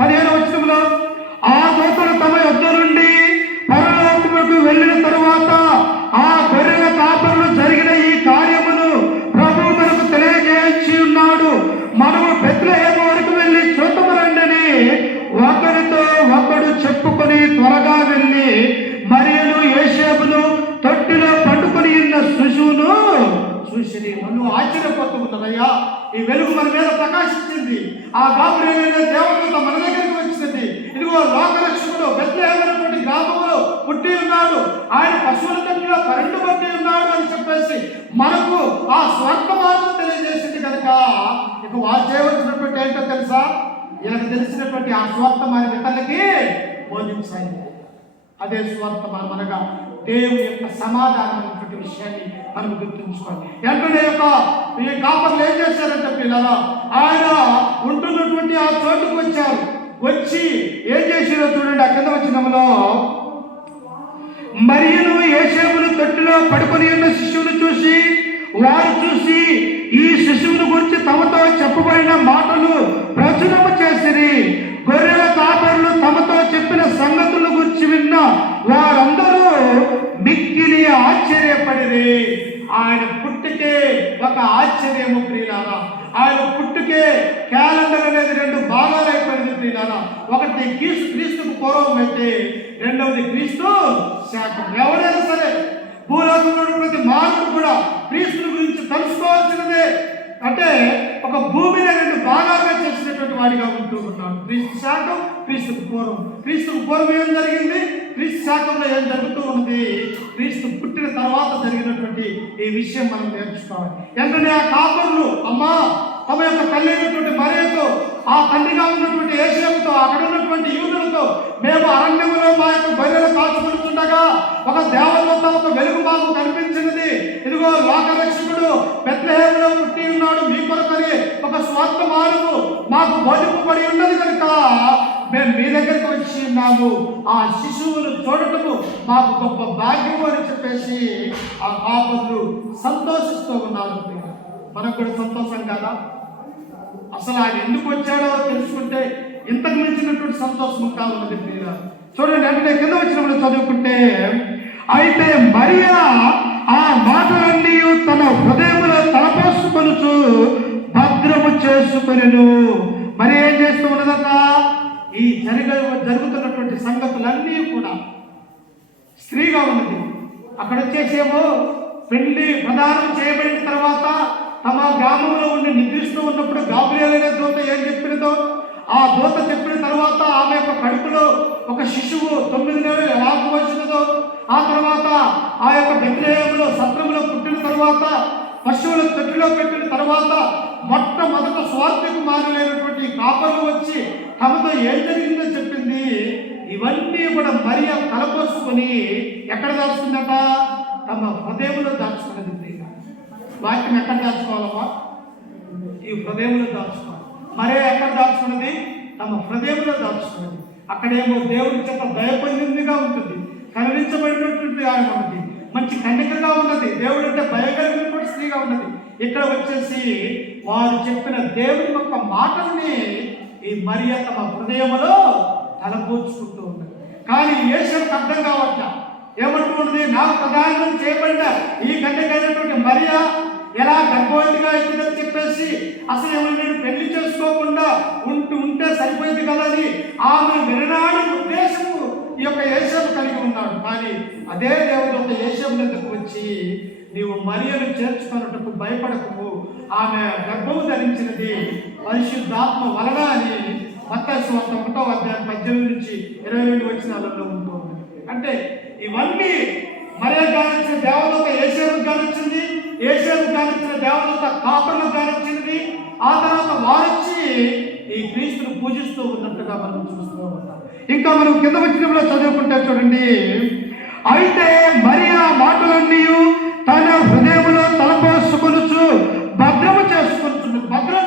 15వ వచనంలో, ఆ దూతలు తమ యొద్ద నుండి పరలోకముకు వెళ్ళిన తరువాత ఆ గొర్రెల కాపరులు జరిగిన ఈ కార్యమును ప్రభువు మనకు తెలియజేసి ఉన్నాడు. మనము బెత్లెహేము వరకు వెళ్ళి చూద్దామరండి ఒకరితో ఒకడు చెప్పుకొని త్వరగా వెళ్ళి మరియను యోసేపును తొట్టిలో పండుకొని ఉన్న శిశువును ఆశ్చర్యపోతూ ఉన్నారయ్యా, ఈ వెలుగు మన మీద ప్రకాశించింది. ఆ గాబ్రియేలు దేవదూత మన దగ్గరికి వచ్చింది. ఇదిగో లోకరక్షకుడు బెత్లెహేము గ్రామంలో పుట్టి ఉన్నాడు, ఆయన పశువుల తొట్టిలో కరెంటు పట్టి ఉన్నాడు అని చెప్పేసి మనకు ఆ స్వర్గమార్గం తెలియజేసింది కనుక ఇక వారు చేయవలసినటువంటి ఏంటో తెలుసా? ఈయనకు తెలిసినటువంటి ఆ స్వర్గమార్గం ఇతరులకి బోధించాలి. అదే స్వర్గమార్గం అనగా దేవుని యొక్క సమాధానమైనటువంటి విషయాన్ని మనం గుర్తుంచుకోవాలి. వెంటనే ఈ కాపర్లు ఏం చేశారంటే పిల్లలు, ఆయన ఉంటున్నటువంటి ఆ చోటుకు వచ్చారు. వచ్చి ఏం చేసిరో చూడండి. ఆ కింద వచ్చినంలో, మరియును యోసేపును తొట్టిలో పడుకొని ఉన్న శిశువును చూసి వారు చూసి ఈ శిశువును గురించి తమతో చెప్పబడిన మాటలు ప్రచురము చేసిరి. గొర్రెల కాపరులు తమతో చెప్పిన సంగతుల గురించి విన్న వారందరూ మిక్కిలి ఆశ్చర్యపడిరి. ఆయన పుట్టుకే ఒక ఆశ్చర్యము ప్రియులారా. ఆయన పుట్టుకే క్యాలెండర్ అనేది 2 భాగాలు అయిపోయింది ప్రియులారా. ఒకటి క్రీస్తుకు పూర్వం అయితే, రెండవది క్రీస్తు శాఖం. ఎవరైనా సరే భూలోకంలో ప్రతి మానవుడు కూడా క్రీస్తు గురించి తెలుసుకోవాల్సినదే. అంటే ఒక భూమిని 2 భాగాలుగా చేసినటువంటి వాడిగా ఉంటూ ఉన్నాడు. క్రీస్తు శాఖం, క్రీస్తుకు పూర్వం. క్రీస్తుకు పూర్వం ఏం జరిగింది, క్రీస్తు శాఖంలో ఏం జరుగుతూ ఉంది, క్రీస్తు పుట్టిన తర్వాత జరిగినటువంటి ఈ విషయం మనం నేర్చుకోవాలి. వెంటనే ఆ కాపరులు అమ్మా తమ యొక్క తల్లి అయినటువంటి మరియతో, ఆ తండ్రిగా ఉన్నటువంటి యోసేపుతో, అక్కడ ఉన్నటువంటి యూదులతో, మేము అరణ్యంలో మా యొక్క బర్రెలు కాచుకుంటుండగా ఒక దేవదూత ఒక వెలుగు మాకు కనిపించినది. ఇదిగో లోకరక్షకుడు బెత్లెహేములో పుట్టి ఉన్నాడు మీ కొరకని ఒక స్వార్థ మార్గము మాకు బోధింపబడి ఉన్నది కనుక మేము మీ దగ్గరికి వచ్చి ఉన్నాము. ఆ శిశువును చూడటము మాకు గొప్ప భాగ్యము అని చెప్పేసి ఆ కాపరులు సంతోషిస్తూ ఉన్నారు. మనకు కూడా సంతోషం కదా? అసలు ఆయన ఎందుకు వచ్చాడో తెలుసుకుంటే ఇంతకు మించినటువంటి సంతోషం ఇంకా ఉన్నది ప్రియుల. చూడండి, అంటే కింద వచ్చినప్పుడు చదువుకుంటే, అయితే మరియా ఆ మాటలన్నీ తన హృదయంలో తలపోసుకొనుచు భద్రము చేసుకొనెను. మరి ఏం చేస్తూ ఉన్నదట? ఈ జరుగుతున్నటువంటి సంగతులన్నీ కూడా స్త్రీగా ఉన్నది. అక్కడ వచ్చేసేమో పెళ్లి ప్రదానం చేయబడిన తర్వాత తమ గ్రామంలో ఉండి నిద్రిస్తూ ఉన్నప్పుడు గాబ్రియేలు అనే దూత ఏం చెప్పినదో, ఆ దూత చెప్పిన తర్వాత ఆమె యొక్క కడుపులో ఒక శిశువు 9 నెలలు ఎలా వచ్చినదో, ఆ తర్వాత ఆ యొక్క బెత్లెహేములో సత్రంలో పుట్టిన తర్వాత పశువుల తొట్టిలో పెట్టిన తర్వాత మొట్టమొదట స్వార్థకు మారలేనటువంటి కాపర్లు వచ్చి తమతో ఏం జరిగిందో చెప్పింది. ఇవన్నీ కూడా మరియ తలపోసుకొని ఎక్కడ దాచుకుందట? తమ హృదయంలో దాచుకున్నది. వాక్యం ఎక్కడ దాచుకోవాలమ్మా? ఈ హృదయంలో దాచుకోవాలి. మరే ఎక్కడ దాచుకున్నది? తమ హృదయంలో దాచుకున్నది. అక్కడేమో దేవుడి చేత భయపడిందిగా ఉంటుంది, కరుణించబడినటువంటి ఆయన ఉన్నది, మంచి కన్యకగా ఉన్నది, దేవుడు అంటే భయకరమైనటువంటి స్త్రీగా ఉన్నది. ఇక్కడ వచ్చేసి వారు చెప్పిన దేవుడి యొక్క మాటల్ని ఈ మరియ తమ హృదయంలో తలపోచుకుంటూ ఉన్నది. కానీ యేసుకు అర్థం కావట్లా. ఏమంటూ ఉన్నది? నాకు ప్రదానం చేయబడిన ఈ కన్యకైనటువంటి మరియ ఎలా గర్భవతిగా అవుతుందని చెప్పేసి అసలు ఏమన్నా పెళ్లి చేసుకోకుండా ఉంటే సరిపోయింది కదా అని ఆమెను వినడానికి ఉద్దేశము ఈ యొక్క యేసేపు కలిగి ఉన్నాడు. కానీ అదే దేవదూత యేసేపు దగ్గరకు వచ్చి, నీవు మరియను చేర్చుకున్నట్టుకు భయపడకు, ఆమె గర్భము ధరించినది పరిశుద్ధాత్మ వలన అని మత్తయి సువార్త 1వ అధ్యాయం 18 నుంచి 22 వచనాలలో ఉంటూ ఉంది. అంటే ఇవన్నీ మరియ గానిచ్చిన దేవదూత యేసేపుకు గానిచ్చింది, యేసేపుకు గానిచ్చిన దేవదూత కాపరులకు గానిచ్చింది. ఆ తర్వాత వారొచ్చి ఈ క్రీస్తును పూజిస్తూ ఉన్నట్టుగా మనం చూస్తూ ఉంటాం. ఇంకా మనం కింద వచ్చినప్పుడు చదువుకుంటే చూడండి, అయితే మరియ మాటలన్నీ తన హృదయంలో తలపోసుకొనుచు భద్రం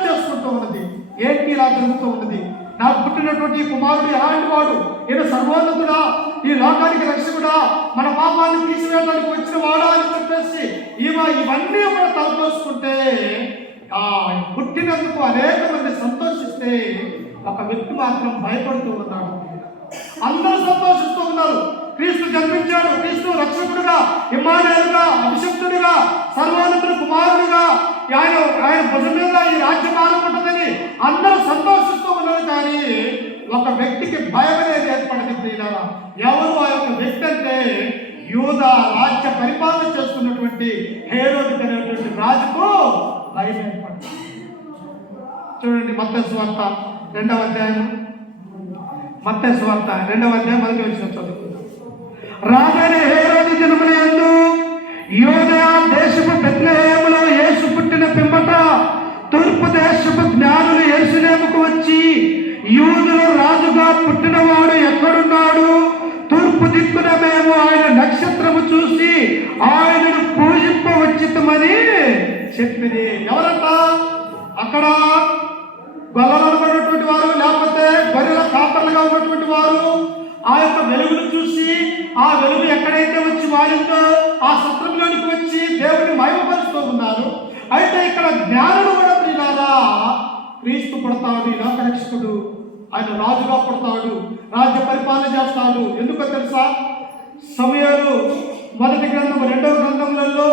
చేసుకుంటూ ఉన్నది. ఏంటి ఇలా జరుగుతూ ఉన్నది? నాకు పుట్టినటువంటి కుమారుడు ఎలాంటి వాడు? ఈయన సర్వోన్నతుడా, ఈ లోకానికి రక్షకుడా, మన పాపాన్ని తీసివేయడానికి వచ్చిన వాడా అని చెప్పేసి ఇవన్నీ కూడా తలపోసుకుంటే పుట్టినందుకు అనేక మంది సంతోషిస్తే ఒక వ్యక్తి మాత్రం భయపడుతూ ఉన్నాడు. అందరూ సంతోషిస్తూ ఉన్నారు. క్రీస్తు జన్మించాడు, క్రీస్తు రక్షకుడుగా, ఇమ్మానుయేలుగా, అభిషక్తుడిగా, సర్వోన్నతుడు కుమారుడుగా, ఆయన భుజం మీద ఈ రాజ్యభారం ఉంటుందని అందరూ సంతోషిస్తూ ఉన్నారు. కానీ ఒక వ్యక్తికి భయం అనేది ఏర్పడింది ప్రియులారా. ఎవరు ఆ యొక్క వ్యక్తి అంటే, యూదా రాజ్య పరిపాలన చేస్తున్నటువంటి హేరోదు అనేటువంటి రాజుకు భయం ఏర్పడుతుంది. చూడండి మత్తయి సువార్త 2వ అధ్యాయం, మత్తయి సువార్త 2వ అధ్యాయం 1వ వచనం చదువుకుందాం. రాజైన హేరోదు దినముల యందు యూదయ దేశపు బెత్లెహేములో యేసు పుట్టిన పిమ్మట తూర్పు దేశపు జ్ఞానులు యెరూషలేముకు వచ్చి, యూదుల రాజుగా పుట్టినవాడు ఎక్కడున్నాడు? తూర్పు దిక్కున మేము ఆయన నక్షత్రము చూసి ఆయనను పూజింపవచ్చితమని చెప్పింది. ఎవరంట? అక్కడ గొల్లలనబడినటువంటి వారు, లేకపోతే గొర్రెల కాపర్లుగా ఉన్నటువంటి వారు ఆ యొక్క వెలుగును చూసి, ఆ వెలుగు ఎక్కడైతే వచ్చి వారిందో ఆ సత్రంలోనికి వచ్చి దేవుడిని మహిమపరుస్తూ ఉన్నారు. అయితే ఇక్కడ జ్ఞానులు కూడా ప్రియులారా, క్రీస్తు పుడతాడు, ఈ లోక రక్షకుడు, ఆయన రాజుగా పుడతాడు, రాజ్య పరిపాలన చేస్తాడు. ఎందుకో తెలుసా? సమూయేలు 1వ గ్రంథం 2వ గ్రంథములలో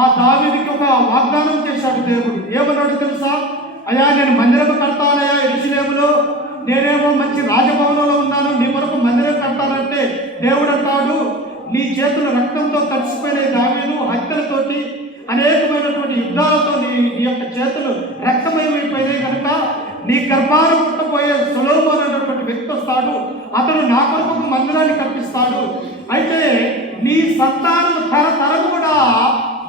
ఆ దావీదుకి ఒక వాగ్దానం చేశాడు దేవుడు. ఏమన్నాడు తెలుసా? అయ్యా, నేను మందిరం కడతానయ్యా యెరూషలేములో, నేనేమో మంచి రాజభవనంలో ఉన్నాను, నీ కొరకు మందిరం కడతానంటే దేవుడు అంటాడు, నీ చేతులు రక్తంతో తడిసిపోయిన దావీదు హత్యలతోటి అనేకమైనటువంటి యుద్ధాలతో నీ యొక్క చేతులు రక్తమయమైపోయినాయి కనుక నీ గర్భాన పుట్టబోయే సొలొమోను అనేటువంటి వ్యక్తి వస్తాడు, అతను నా కొరకు ఒక మందిరాన్ని కట్టిస్తాడు. అయితే నీ సంతానం తరతరం కూడా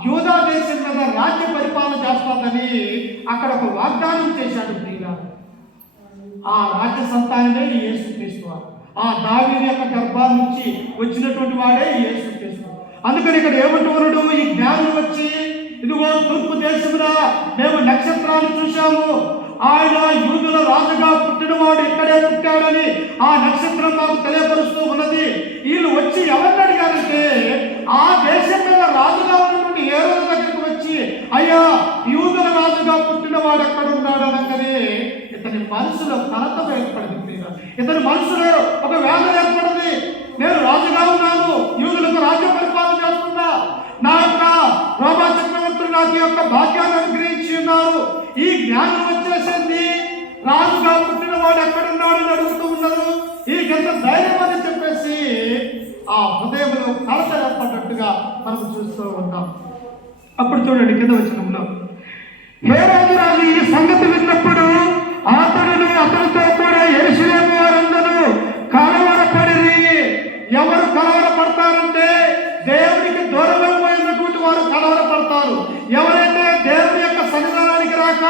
యూదా దేశం మీద రాజ్య పరిపాలన చేస్తాదని అక్కడ ఒక వాగ్దానం చేశాడు ప్రియులారా. ఆ రాజ్య సంతానమే ఈ యేసుక్రీస్తు. ఆ దావీదు యొక్క గర్భాల నుంచి వచ్చినటువంటి వాడే ఈ యేసుక్రీస్తు. అందుకని ఇక్కడ ఏమంటున్నాడు? ఈ జ్ఞానులు వచ్చి, ఇదిగో తూర్పు దేశంలో మేము నక్షత్రాలు చూశాము, ఆయన యూదుల రాజుగా పుట్టినవాడు ఇక్కడే పుట్టాడని ఆ నక్షత్రం మాకు తెలియపరుస్తూ ఉన్నది. వీళ్ళు వచ్చి ఎవరిని అడిగారంటే, ఆ దేశం మీద రాజుగా ఉన్నటువంటి హేరోదు దగ్గరికి వచ్చి, అయ్యా, యూదుల రాజుగా పుట్టినవాడు ఎక్కడ ఉన్నాడు అనగానే ఇతని మనసులో కలత ఏర్పడింది. ఇతని మనసులో ఒక వేదన ఏర్పడింది. నేను రాజుగా ఉన్నాను, యూదులకు రాజ్య పరిపాలన చేస్తున్నా, నా యొక్క రోమా చక్రవర్తులు నాకు యొక్క భాగ్యాన్ని అనుగ్రహించి ఉన్నారు, ఈ జ్ఞానం వచ్చేసింది, రాజుగా పుట్టిన వాడు ఎక్కడున్నాడు అని అడుగుతూ ఉన్నారు. ఈ గంట ధైర్యం అని చెప్పేసి ఆ హృదయంలో కలత ఏర్పడ్డట్టుగా మనం చూస్తూ ఉన్నాం. అప్పుడు చూడండి కింద వచనంలో, హేరోదు రాజు ఈ సంగతి విన్నప్పుడు అతడును అతనితో కూడా యెరూషలేము వారందరూ కలవరపడిరి. ఎవరు కలవరపడతారంటే, దేవునికి దూరమైపోయినటువంటి వారు కలవరపడతారు. ఎవరైతే దేవుని యొక్క సన్నిధానానికి రాక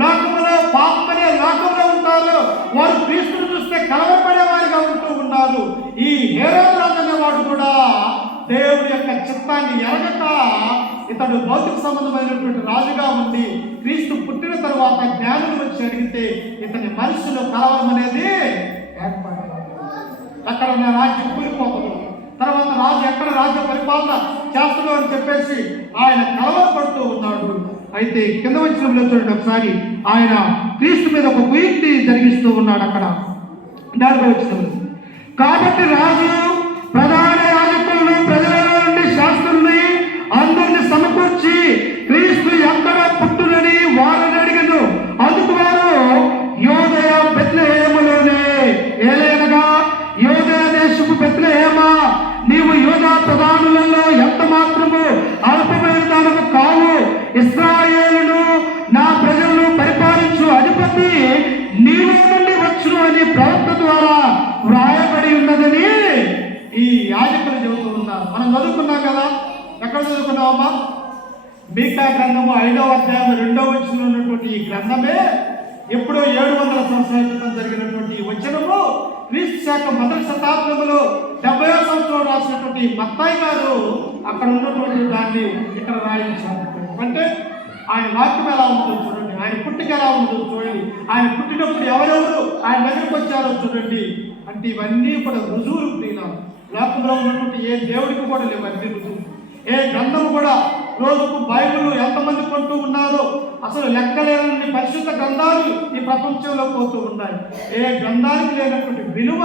లోకంలో పాపమనే లోకంలో ఉంటారో వారు క్రీస్తును చూస్తే కలవరపడే వారిగా ఉంటూ ఉన్నారు. ఈ హేరోదు రాజు అనేవాడు కూడా దేవుని యొక్క చిత్తాన్ని ఎరగక ఇతడు భౌతిక సంబంధమైనటువంటి రాజుగా ఉండి క్రీస్తు పుట్టిన తరువాత జ్ఞానులు వచ్చి అడిగితే ఇతని మనసులో కలవరం అనేది ఏర్పడుతుంది. ఎక్కడ నా రాజ్యం కూలిపోతుంది, తర్వాత రాజు ఎక్కడ రాజ్య పరిపాలన చేస్తున్నాడు అని చెప్పేసి ఆయన కలవరపడుతూ ఉన్నాడు. అయితే కింద వచ్చినంలో చూడండి ఒకసారి, ఆయన క్రీస్తు మీద ఒక కుయుక్తి జరిగిస్తూ ఉన్నాడు. అక్కడ 4వ వచనంలో, కాబట్టి రాజు ప్రధాన యాజకులను ప్రజల నుండి శాస్త్రుల్ని అందరిని సమకూర్చి క్రీస్తు ఎక్కడ పుట్టునని వారిని అడిగను. అందుకు వారు యూదయ బెత్లెహేములోనే, ఏలైనగా యూదయ దేశపు బెత్లెహేమా, నీవు యూదా ప్రధానులలో ఎంత మాత్రము అల్పమైన దానము కావు, ఇశ్రాయేలును నా ప్రజలను పరిపాలించు అధిపతి నీలో నుండి వచ్చును అని ప్రవక్త ద్వారా వ్రాయబడి ఉన్నదని ఈ యాజకులు చెబుతూ ఉన్నారు. మనం చదువుకున్నాం కదా, ఎక్కడ చదువుకున్నామమ్మా? మీకా గ్రంథము 5వ అధ్యాయం 2వ వచనంలో ఉన్నటువంటి ఈ గ్రంథమే ఎప్పుడో 700 సంవత్సరాల క్రితం జరిగినటువంటి ఈ వచనము క్రీస్తు శాఖ 1వ శతాబ్దంలో 70వ సంవత్సరంలో రాసినటువంటి మత్తయి గారు అక్కడ ఉన్నటువంటి దాన్ని ఇక్కడ రాయించారు. అంటే ఆయన వాక్యం ఎలా ఉందో చూడండి, ఆయన పుట్టిక ఎలా ఉందో చూడండి, ఆయన పుట్టినప్పుడు ఎవరెవరు ఆయన దగ్గరికి వచ్చారో చూడండి. అంటే ఇవన్నీ కూడా రుజువులు ప్రియులారా. లోకంలో ఉన్నటువంటి ఏ దేవుడికి కూడా లేవు అన్ని రుజువులు. ఏ గ్రంథము కూడా, రోజుకు బైబిల్ ఎంతమంది కొంటూ ఉన్నారో అసలు లెక్కలేని పరిశుద్ధ గ్రంథాలు ఈ ప్రపంచంలో పోతూ ఉన్నాయి. ఏ గ్రంథానికి లేనటువంటి విలువ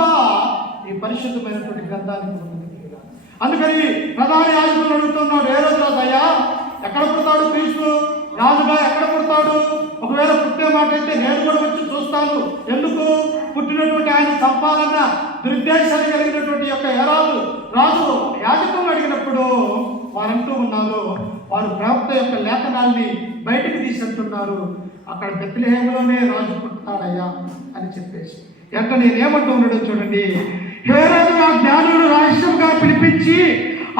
ఈ పరిశుద్ధమైనటువంటి గ్రంథానికి ఉంది. అందుకని ప్రధాన యాజకులు అడుగుతున్నాడు, ఏ రోజు రాజయ్యా ఎక్కడ పుడతాడు క్రీస్తు? రాజుగా ఎక్కడ పుడతాడు? ఒకవేళ పుట్టే మాట అయితే నేను కూడా వచ్చి చూస్తాను. ఎందుకు? పుట్టినటువంటి ఆయన సంపాదన దురుద్దేశాలు కలిగినటువంటి యొక్క హేరోదు రాజు యాజకులు అడిగినప్పుడు వారంటూ ఉన్నారు, వారు ప్రవక్త యొక్క లేఖనాల్ని బయటకు తీసేస్తున్నారు. అక్కడ బెత్లెహేములోనే రాజు పుట్టాడయ్యా అని చెప్పేసి. ఎక్కడ నేనేమంటూ ఉన్నాడో చూడండి. హేరోదు ఆ జ్ఞానులను రహస్యంగా పిలిపించి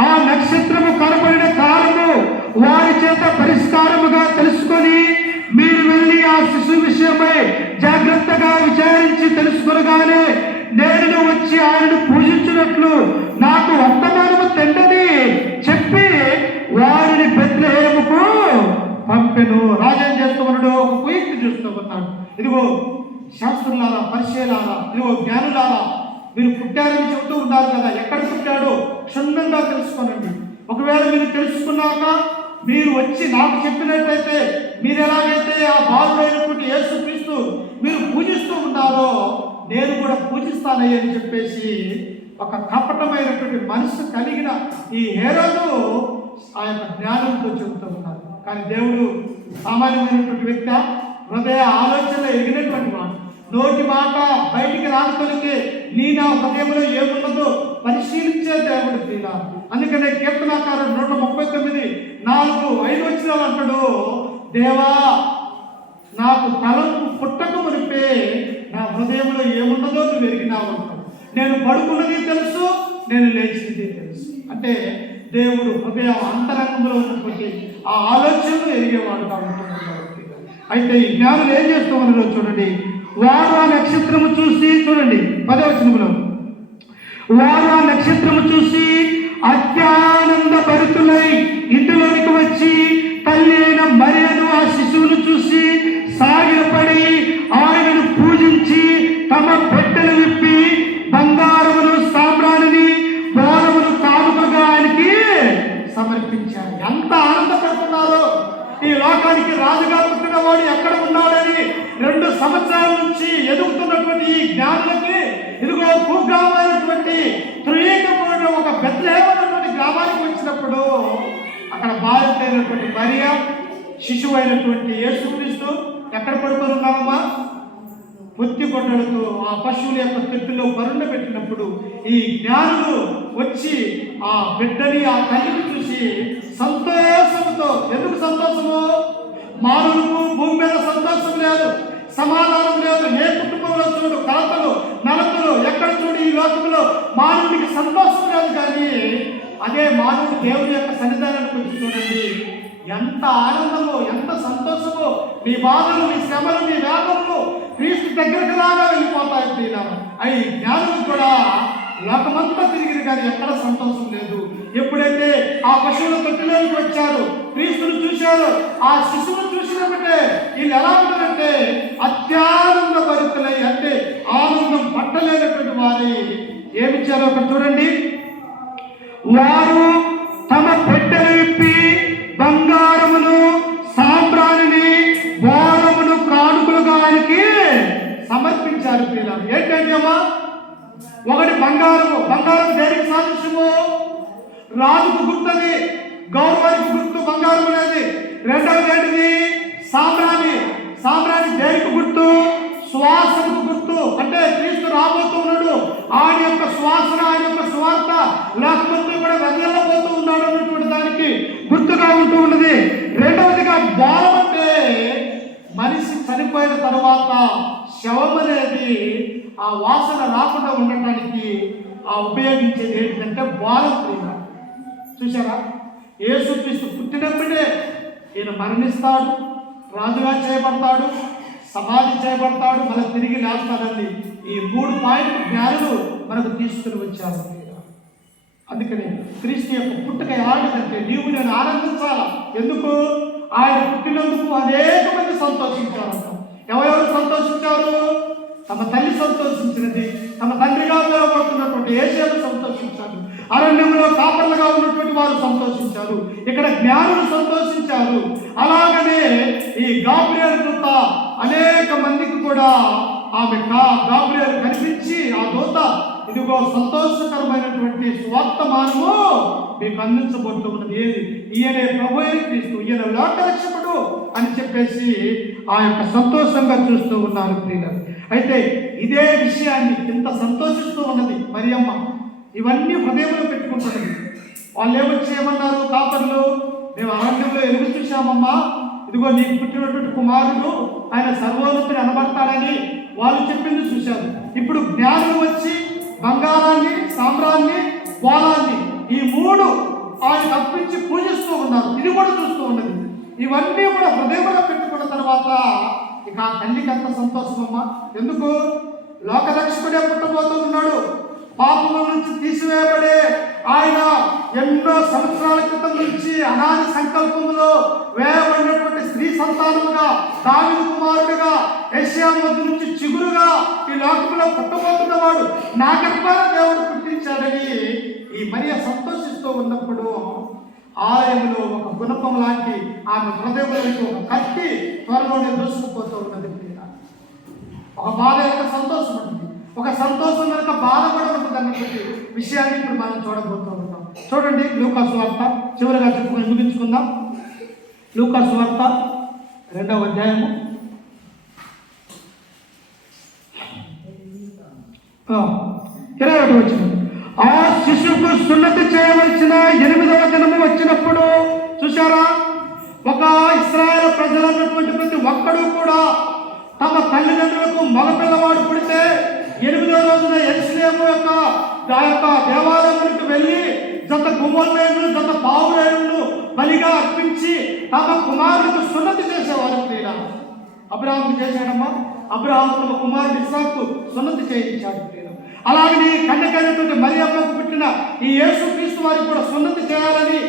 ఆ నక్షత్రము కనబడిన కాలము వారి చేత పరిష్కారముగా తెలుసుకొని మీరు వెళ్ళి ఆ శిశువు విషయమై జాగ్రత్తగా విచారించి తెలుసుకొనగానే నేను వచ్చి ఆయనను పూజించినట్లు నాకు వర్తమానము తెండని చెప్పి వారిని బెత్లెహేముకు పంపెను. రాజేం చేస్తూ ఉన్నాడు? ఒక కుయుక్తి చూస్తూ ఉన్నాడు. ఇదిగో శాస్త్రులారా, పరిచయాలారా, ఇదిగో జ్ఞానులారా, మీరు పుట్టారని చెబుతూ ఉన్నారు కదా, ఎక్కడ పుట్టాడో క్షుణ్ణంగా తెలుసుకోనండి. ఒకవేళ మీరు తెలుసుకున్నాక మీరు వచ్చి నాకు చెప్పినట్లయితే, మీరు ఎలాగైతే ఆ బాలుడైనటువంటి యేసుక్రీస్తు మీరు పూజిస్తూ ఉన్నారో నేను కూడా పూజిస్తానయ్య అని చెప్పేసి ఒక కపటమైనటువంటి మనసు కలిగిన ఈ హేరోదు ఆ యొక్క జ్ఞానంతో చెబుతూ ఉన్నారు. కానీ దేవుడు సామాన్యమైనటువంటి వ్యక్తి, హృదయ ఆలోచన ఎగినటువంటి వాడు. నోటి మాట బయటికి రాకపోతే నా హృదయంలో ఏమున్నదో పరిశీలించే దేవుడు తీరా. అందుకనే కీర్తనాకారుడు 139:4-5 అంటాడు, దేవా నాకు తలంపు పుట్టక మునిపే నా హృదయంలో ఏమున్నదో నువ్వు ఎరిగినావు అంటాడు. నేను పడుకున్నది తెలుసు, నేను లేచినది తెలుసు. అంటే దేవుడు హృదయ అంతరంగంలో ఉన్నటువంటి ఆ ఆలోచనలు ఎరిగేవాడు కాబట్టి. అయితే ఈ జ్ఞానులు ఏం చేస్తూ ఉన్నారో చూడండి. వారు ఆ నక్షత్రము చూసి, చూడండి 10వ వచనంలో, వారు ఆ నక్షత్రము చూసి అత్యానంద భరితులై ఇంటిలోనికి వచ్చి తల్లి అయిన మరియను ఆ శిశువును చూసి సాగిలపడి ఆయనను పూజించి తమ పెట్టెలు విప్పి బంగారమును సాంబ్రాణిని బోరమును కానుకగా ఆయనకి సమర్పించారు. ఎంత ఆనందపడుతున్నారో! ఈ లోకానికి రాజుగా పుట్టిన వాడు ఎక్కడ ఉన్నాడని 2 సంవత్సరాల నుంచి ఎదుగుతున్నటువంటి ఈ జ్ఞానులకి ఇదిగో కుగ్రామైనటువంటి త్రియేకమైన ఒక బెత్లెహేము గ్రామానికి వచ్చినప్పుడు అక్కడ బాలికైనటువంటి మరియ, శిశువు అయినటువంటి యేసుక్రీస్తు ఎక్కడ పడుకొని ఉన్నామమ్మా? పొత్తి కొట్టలతో ఆ పశువుల యొక్క పెట్టులో పరుండ పెట్టినప్పుడు ఈ జ్ఞానులు వచ్చి ఆ బిడ్డని, ఆ తల్లిని చూసి సంతోషంతో, ఎందుకు సంతోషము? మానవులకు భూమి మీద సంతోషం లేదు, సమాధానం లేదు. ఏ కుటుంబంలో చూడు కలతలు, నలతలు, ఎక్కడ చూడు ఈ లోకంలో మానవుడికి సంతోషం లేదు. కానీ అదే మానవుడు దేవుని యొక్క సన్నిధానానికి వచ్చి చూడండి, ఎంత ఆనందమో, ఎంత సంతోషమో. మీ బాధలు, మీ శ్రమలు, మీ వేదనలు క్రీస్తు దగ్గరకు రాగా వెళ్ళిపోతాయి. అవి జ్ఞానులు కూడా లోకమంతా తిరిగింది కానీ ఎక్కడ సంతోషం లేదు. ఎప్పుడైతే ఆ పశువుల తొట్టిలోకి వచ్చారు, క్రీస్తును చూశారు, ఆ శిశువును చూసినప్పుడే వీళ్ళు ఎలా ఉంటారంటే అత్యానంద భరితులై, అంటే ఆనందం పట్టలేనటువంటి వారి ఏమిచ్చారో అక్కడ చూడండి. వారు తమ పెట్టెలు విప్పి బంగారమును సాంబ్రాణిని బోరమును కానుకలుగా ఆయనకి సమర్పించారు. పిల్లలు ఏంటంటే అమ్మా, ఒకటి బంగారము. బంగారం దేనికి సాదృశ్యము? రాజుకు గుర్తది, గౌరవానికి గుర్తు బంగారం అనేది. రెండవది ఏంటిది? సాంబ్రాణి. సాంబ్రాణి దేనికి గుర్తు? శ్వాసకు గుర్తు. అంటే క్రీస్తు రాబోతూ ఉన్నాడు, ఆయన యొక్క శ్వాసన, ఆయన యొక్క స్వార్థ లేకపోతే కూడా వెదలబోతూ ఉన్నాడు అన్నటువంటి దానికి గుర్తుగా ఉంటూ ఉన్నది. రెండవదిగా బోరం అంటే మనిషి చనిపోయిన తర్వాత శవం అనేది ఆ వాసన రాకుండా ఉండటానికి ఉపయోగించేది ఏంటంటే బోరం. చూసారా? యేసుక్రీస్తు పుట్టినప్పుడే ఈయన మరణిస్తాడు, రాజుగా చేయబడతాడు, సమాధి చేయబడతాడు, మళ్ళీ తిరిగి లేస్తాడండి. ఈ 3 పాయింట్లు జ్ఞానులు మనకు తీసుకుని వచ్చారు. అందుకని క్రీస్తు యొక్క పుట్టుక ఎలాంటిదంటే నీవు నేను ఆనందించాలా. ఎందుకు? ఆయన పుట్టినందుకు అనేక మంది సంతోషించారంట. ఎవరెవరు సంతోషించారు? తమ తల్లి సంతోషించినది, తమ తండ్రిగా పిలువబడుతున్నటువంటి యేసేపు సంతోషించారు, అరణ్యంలో కాపర్లుగా ఉన్నటువంటి వారు సంతోషించారు, ఇక్కడ జ్ఞానులు సంతోషించారు. అలాగనే ఈ గాబ్రియల్ దూత అనేక మందికి కూడా ఆమె గాబ్రియల్ కనిపించి ఆ దూత ఇదిగో సంతోషకరమైనటువంటి స్వార్థమానము మీకు అందించబడుతూ ఉన్నది. ఏది? ఈయనే ప్రభు అయిన క్రీస్తు, ఈయన లోకరక్షకుడు అని చెప్పేసి ఆ యొక్క సంతోషంగా చూస్తూ ఉన్నారు ప్రియులు. అయితే ఇదే విషయాన్ని ఇంత సంతోషిస్తూ ఉన్నది మరియమ్మ. ఇవన్నీ హృదయంలో పెట్టుకుంటున్నది. వాళ్ళు ఏమొచ్చి ఏమన్నారు? కాపర్లు, మేము అరణ్యంలో ఎలుగు చూసామమ్మా, ఇదిగో నీకు పుట్టినటువంటి కుమారుడు ఆయన సర్వోన్నతుడు అనబడతాడని వాళ్ళు చెప్పింది చూశారు. ఇప్పుడు జ్ఞానులు వచ్చి బంగారాన్ని, సామ్రాన్ని, పోలాన్ని ఈ మూడు ఆయన అర్పించి పూజిస్తూ ఉన్నారు. ఇది కూడా చూస్తూ ఉన్నది. ఇవన్నీ కూడా హృదయంలో పెట్టుకున్న తర్వాత ఇక ఆ తల్లికి అంత సంతోషమమ్మా. ఎందుకు? లోకరక్షకుడే పుట్టబోతూ ఉన్నాడు. పాపముల నుంచి తీసివేయబడే ఆయన ఎన్నో సంవత్సరాల క్రితం నుంచి అనాది సంకల్పంలో వేయబడినటువంటి స్త్రీ సంతానముగా, దావీదు కుమారుడుగా, యెషయా వద్ద నుంచి చిగురుగా ఈ లోకంలో పుట్టబోతున్నవాడు నా గర్భాన దేవుడు పుట్టించాడని ఈ మరియ సంతోషిస్తూ ఉన్నప్పుడు ఆలయంలో ఒక గుణపం లాంటి ఆమె హృదయంలోకి ఒక కత్తి త్వరలోనే దూసుకుపోతూ ఉన్నది. ఒక బాధ యొక్క సంతోషం ఉంటుంది, ఒక సంతోషం కనుక బాధ కూడా ఉంటుంది అన్నటువంటి విషయాన్ని ఇప్పుడు మనం చూడబోతూ ఉంటాం. చూడండి లూకా సువార్త, చివరిగా చెప్పుకొని ముగించుకుందాం. లూకా సువార్త 2వ అధ్యాయము 21వ వచనం. ఆ శిశువుకు సున్నతి చేయవలసిన 8వ దినము వచ్చినప్పుడు, చూశారా, ఒక ఇశ్రాయేలు ప్రజలు అన్నటువంటి ప్రతి ఒక్కడు కూడా తమ తల్లిదండ్రులకు మగపిల్లవాడు పుడితే 8వ రోజున యెరూషలేము యొక్క దేవాలయానికి వెళ్ళి జత గుమ్మరేళ్ళు, జత పావురేళ్ళు బలిగా అర్పించి తమ కుమారులకు సున్నతి చేసేవారు. ప్రియుల అబ్రహాముకు చేశాడమ్మా. అబ్రహాము తమ కుమారుడు ఇస్సాకు సున్నతి చేయించాడు. అలాగే కన్యకైనటువంటి మరియమ్మకు పుట్టిన ఈ యేసుక్రీస్తు వారికి కూడా సున్నతి చేయాలని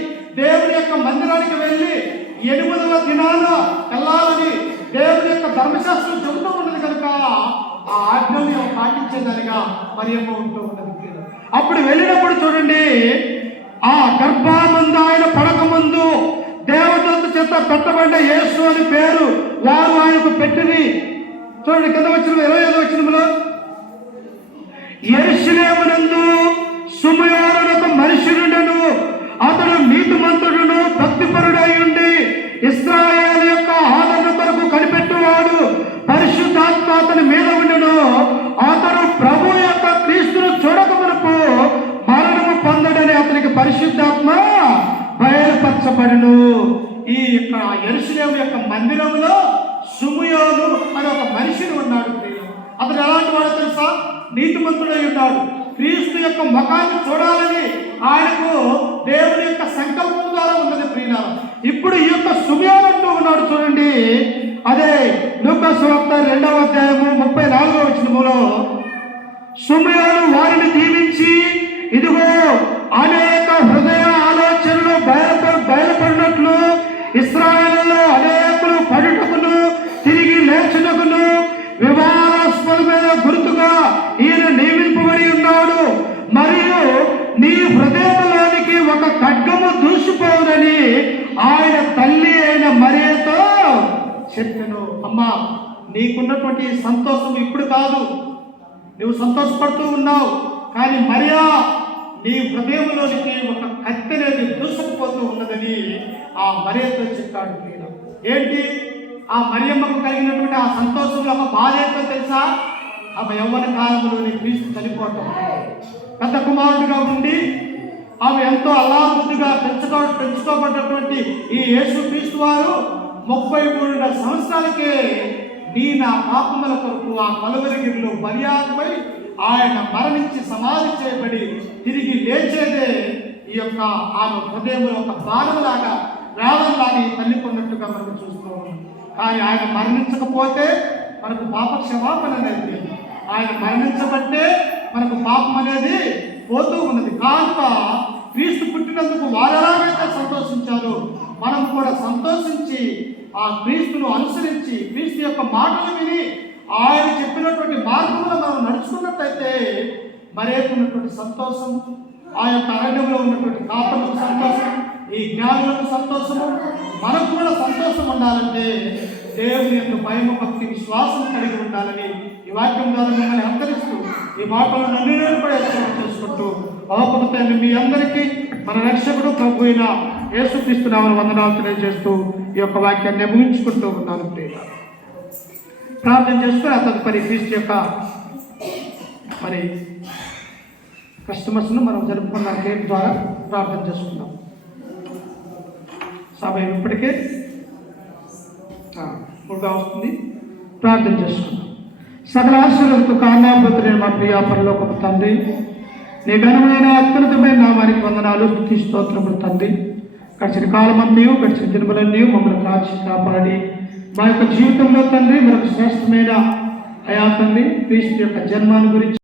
దేవుని యొక్క మందిరానికి వెళ్ళి 8వ దినాన వెళ్ళాలని దేవుని యొక్క ధర్మశాస్త్రం చెబుతూ ఉన్నది కనుక ఆ ఆజ్ఞని పాటించేదానిగా మరియమ్మ ఉంటూ ఉన్నది. అప్పుడు వెళ్ళినప్పుడు చూడండి, ఆ గర్భామందు ఆయన పడక ముందు దేవదూత చేత పెట్టబడ్డ యేసు అని పేరు వారు ఆయనకు పెట్టింది. చూడండి కింద వచ్చిన 25వ వచనంలో, యెరూషలేమునందు సుమయోనుడు ఒక మనుషుడును, అతడు నీతిమంతుడును భక్తిపరుడై ఉండి ఇశ్రాయేలు యొక్క ఆదరణ కొరకు కనిపెట్టువాడు, పరిశుద్ధాత్మ అతని మీద ఉండెను. అతడు ప్రభు యొక్క క్రీస్తును చూడకమునుపు మరణము పొందడని అతనికి పరిశుద్ధాత్మ బయలుపరచబడును. ఈ యొక్క యెరూషలేము యొక్క మందిరంలో సుమయోను అని ఒక మనిషిని ఉన్నాడు. అతడు ఎలాంటి వాడు తెలుసా? నీతిమంతుడై ఉన్నాడు. క్రీస్తు యొక్క ముఖాన్ని చూడాలని ఆయనకు దేవుని యొక్క సంకల్పం ద్వారా ఉన్నది. ప్రియులారా, ఇప్పుడు ఈ యొక్క సుమయోను అంటూ ఉన్నాడు. చూడండి, అదే లూకా సువార్త 2వ అధ్యాయము 34వ వచనములో, సుమయోను వారిని దీవించి, ఇదిగో అనేక హృదయ ఆలోచనలు బయలుపడినట్లు ఇశ్రాయేలులో అనేకులు పడుటకును తిరిగి లేచుటకును వివాదాస్పదమైన గుర్తుగా ఈయన నియమింపబడి ఉన్నాడు. మరియు నీ హృదయంలోనికి ఒక ఖడ్గము దూసిపోవునని ఆయన తల్లి అయిన మరియతో చెప్పెను. అమ్మా, నీకున్నటువంటి సంతోషం ఇప్పుడు కాదు, నువ్వు సంతోషపడుతూ ఉన్నావు, కానీ మరియా నీ హృదయంలోనికి ఒక కత్తి అనేది దూసుకుపోతూ ఉన్నదని ఆ మరియతో చెప్పాడు. ఏంటి ఆ మరియమ్మకు కలిగినటువంటి ఆ సంతోషంలో ఒక బాధ ఏంటో తెలుసా? ఆమె యవ్వన కాలంలోని క్రీస్తు చనిపోవటం. పెద్ద కుమారుడిగా ఉండి ఆమె ఎంతో అల్లాబుద్ధిగా పెంచుకోబడ్డటువంటి ఈ యేసు క్రీస్తు వారు 33 సంవత్సరాలకే నా పాపముల కొరకు ఆ కలువరిగిరిలో బలియాగమై ఆయన మరణించి సమాధి చేయబడి తిరిగి లేచేదే ఈ యొక్క ఆమె హృదయంలో ఒక బాణంలాగా వేదంలాగా తల్లి కొన్నట్టుగా మనం చూస్తూ ఉన్నాం. కానీ ఆయన మరణించకపోతే మనకు పాప క్షమాపణ అనేది, ఆయన మరణించబట్టే మనకు పాపం అనేది పోతూ ఉన్నది. కానుక క్రీస్తు పుట్టినందుకు వారు ఎలాగైతే సంతోషించారో మనం కూడా సంతోషించి ఆ క్రీస్తును అనుసరించి క్రీస్తు యొక్క మాటలు విని ఆయన చెప్పినటువంటి మార్గంలో మనం నడుచుకున్నట్లయితే మరేకున్నటువంటి సంతోషం, ఆ యొక్క అరణ్యంలో ఉన్నటువంటి కాపలకు సంతోషం, ఈ జ్ఞానులకు సంతోషము, మనకు కూడా సంతోషం ఉండాలంటే దేవుని యొక్క భయము, భక్తి, విశ్వాసం కలిగి ఉండాలని ఈ వాక్యం ద్వారా మిమ్మల్ని హెచ్చరిస్తూ ఈ మాటలను నేను కూడా చేసుకుంటూ అవపడతాను. మీ అందరికీ మన రక్షకుడు ప్రభు అయిన యేసుక్రీస్తు నామమున వందనాలు తెలియజేస్తూ ఈ యొక్క వాక్యాన్ని ముగించుకుంటూ ఉన్నాను. ప్రార్థన చేస్తూ ఆ తదుపరి క్రీస్తు యొక్క మరి క్రిస్మస్ను మనం జరుపుకున్న కేక్ ద్వారా ప్రార్థన చేసుకుందాం. సమయం ఇప్పటికే మూడుగా వస్తుంది. ప్రార్థన చేసుకుందాం. సకల ఆశీర్వాదకు కారణాభూతుడైన మా ప్రియ పరలోకపు తండ్రి, నీ ఘనమైన అత్యున్నతమైన నామానికి వందనాలు, స్తుతి స్తోత్రములు తండ్రి. గడిచిన కాలమన్నీ గడిచిన దినములన్నీ మమ్మల్ని కాచి కాపాడి మా యొక్క జీవితంలో తండ్రి మరొక శ్రేష్టమైన అయా తండ్రి క్రీస్తు యొక్క జన్మాన్ని గురించి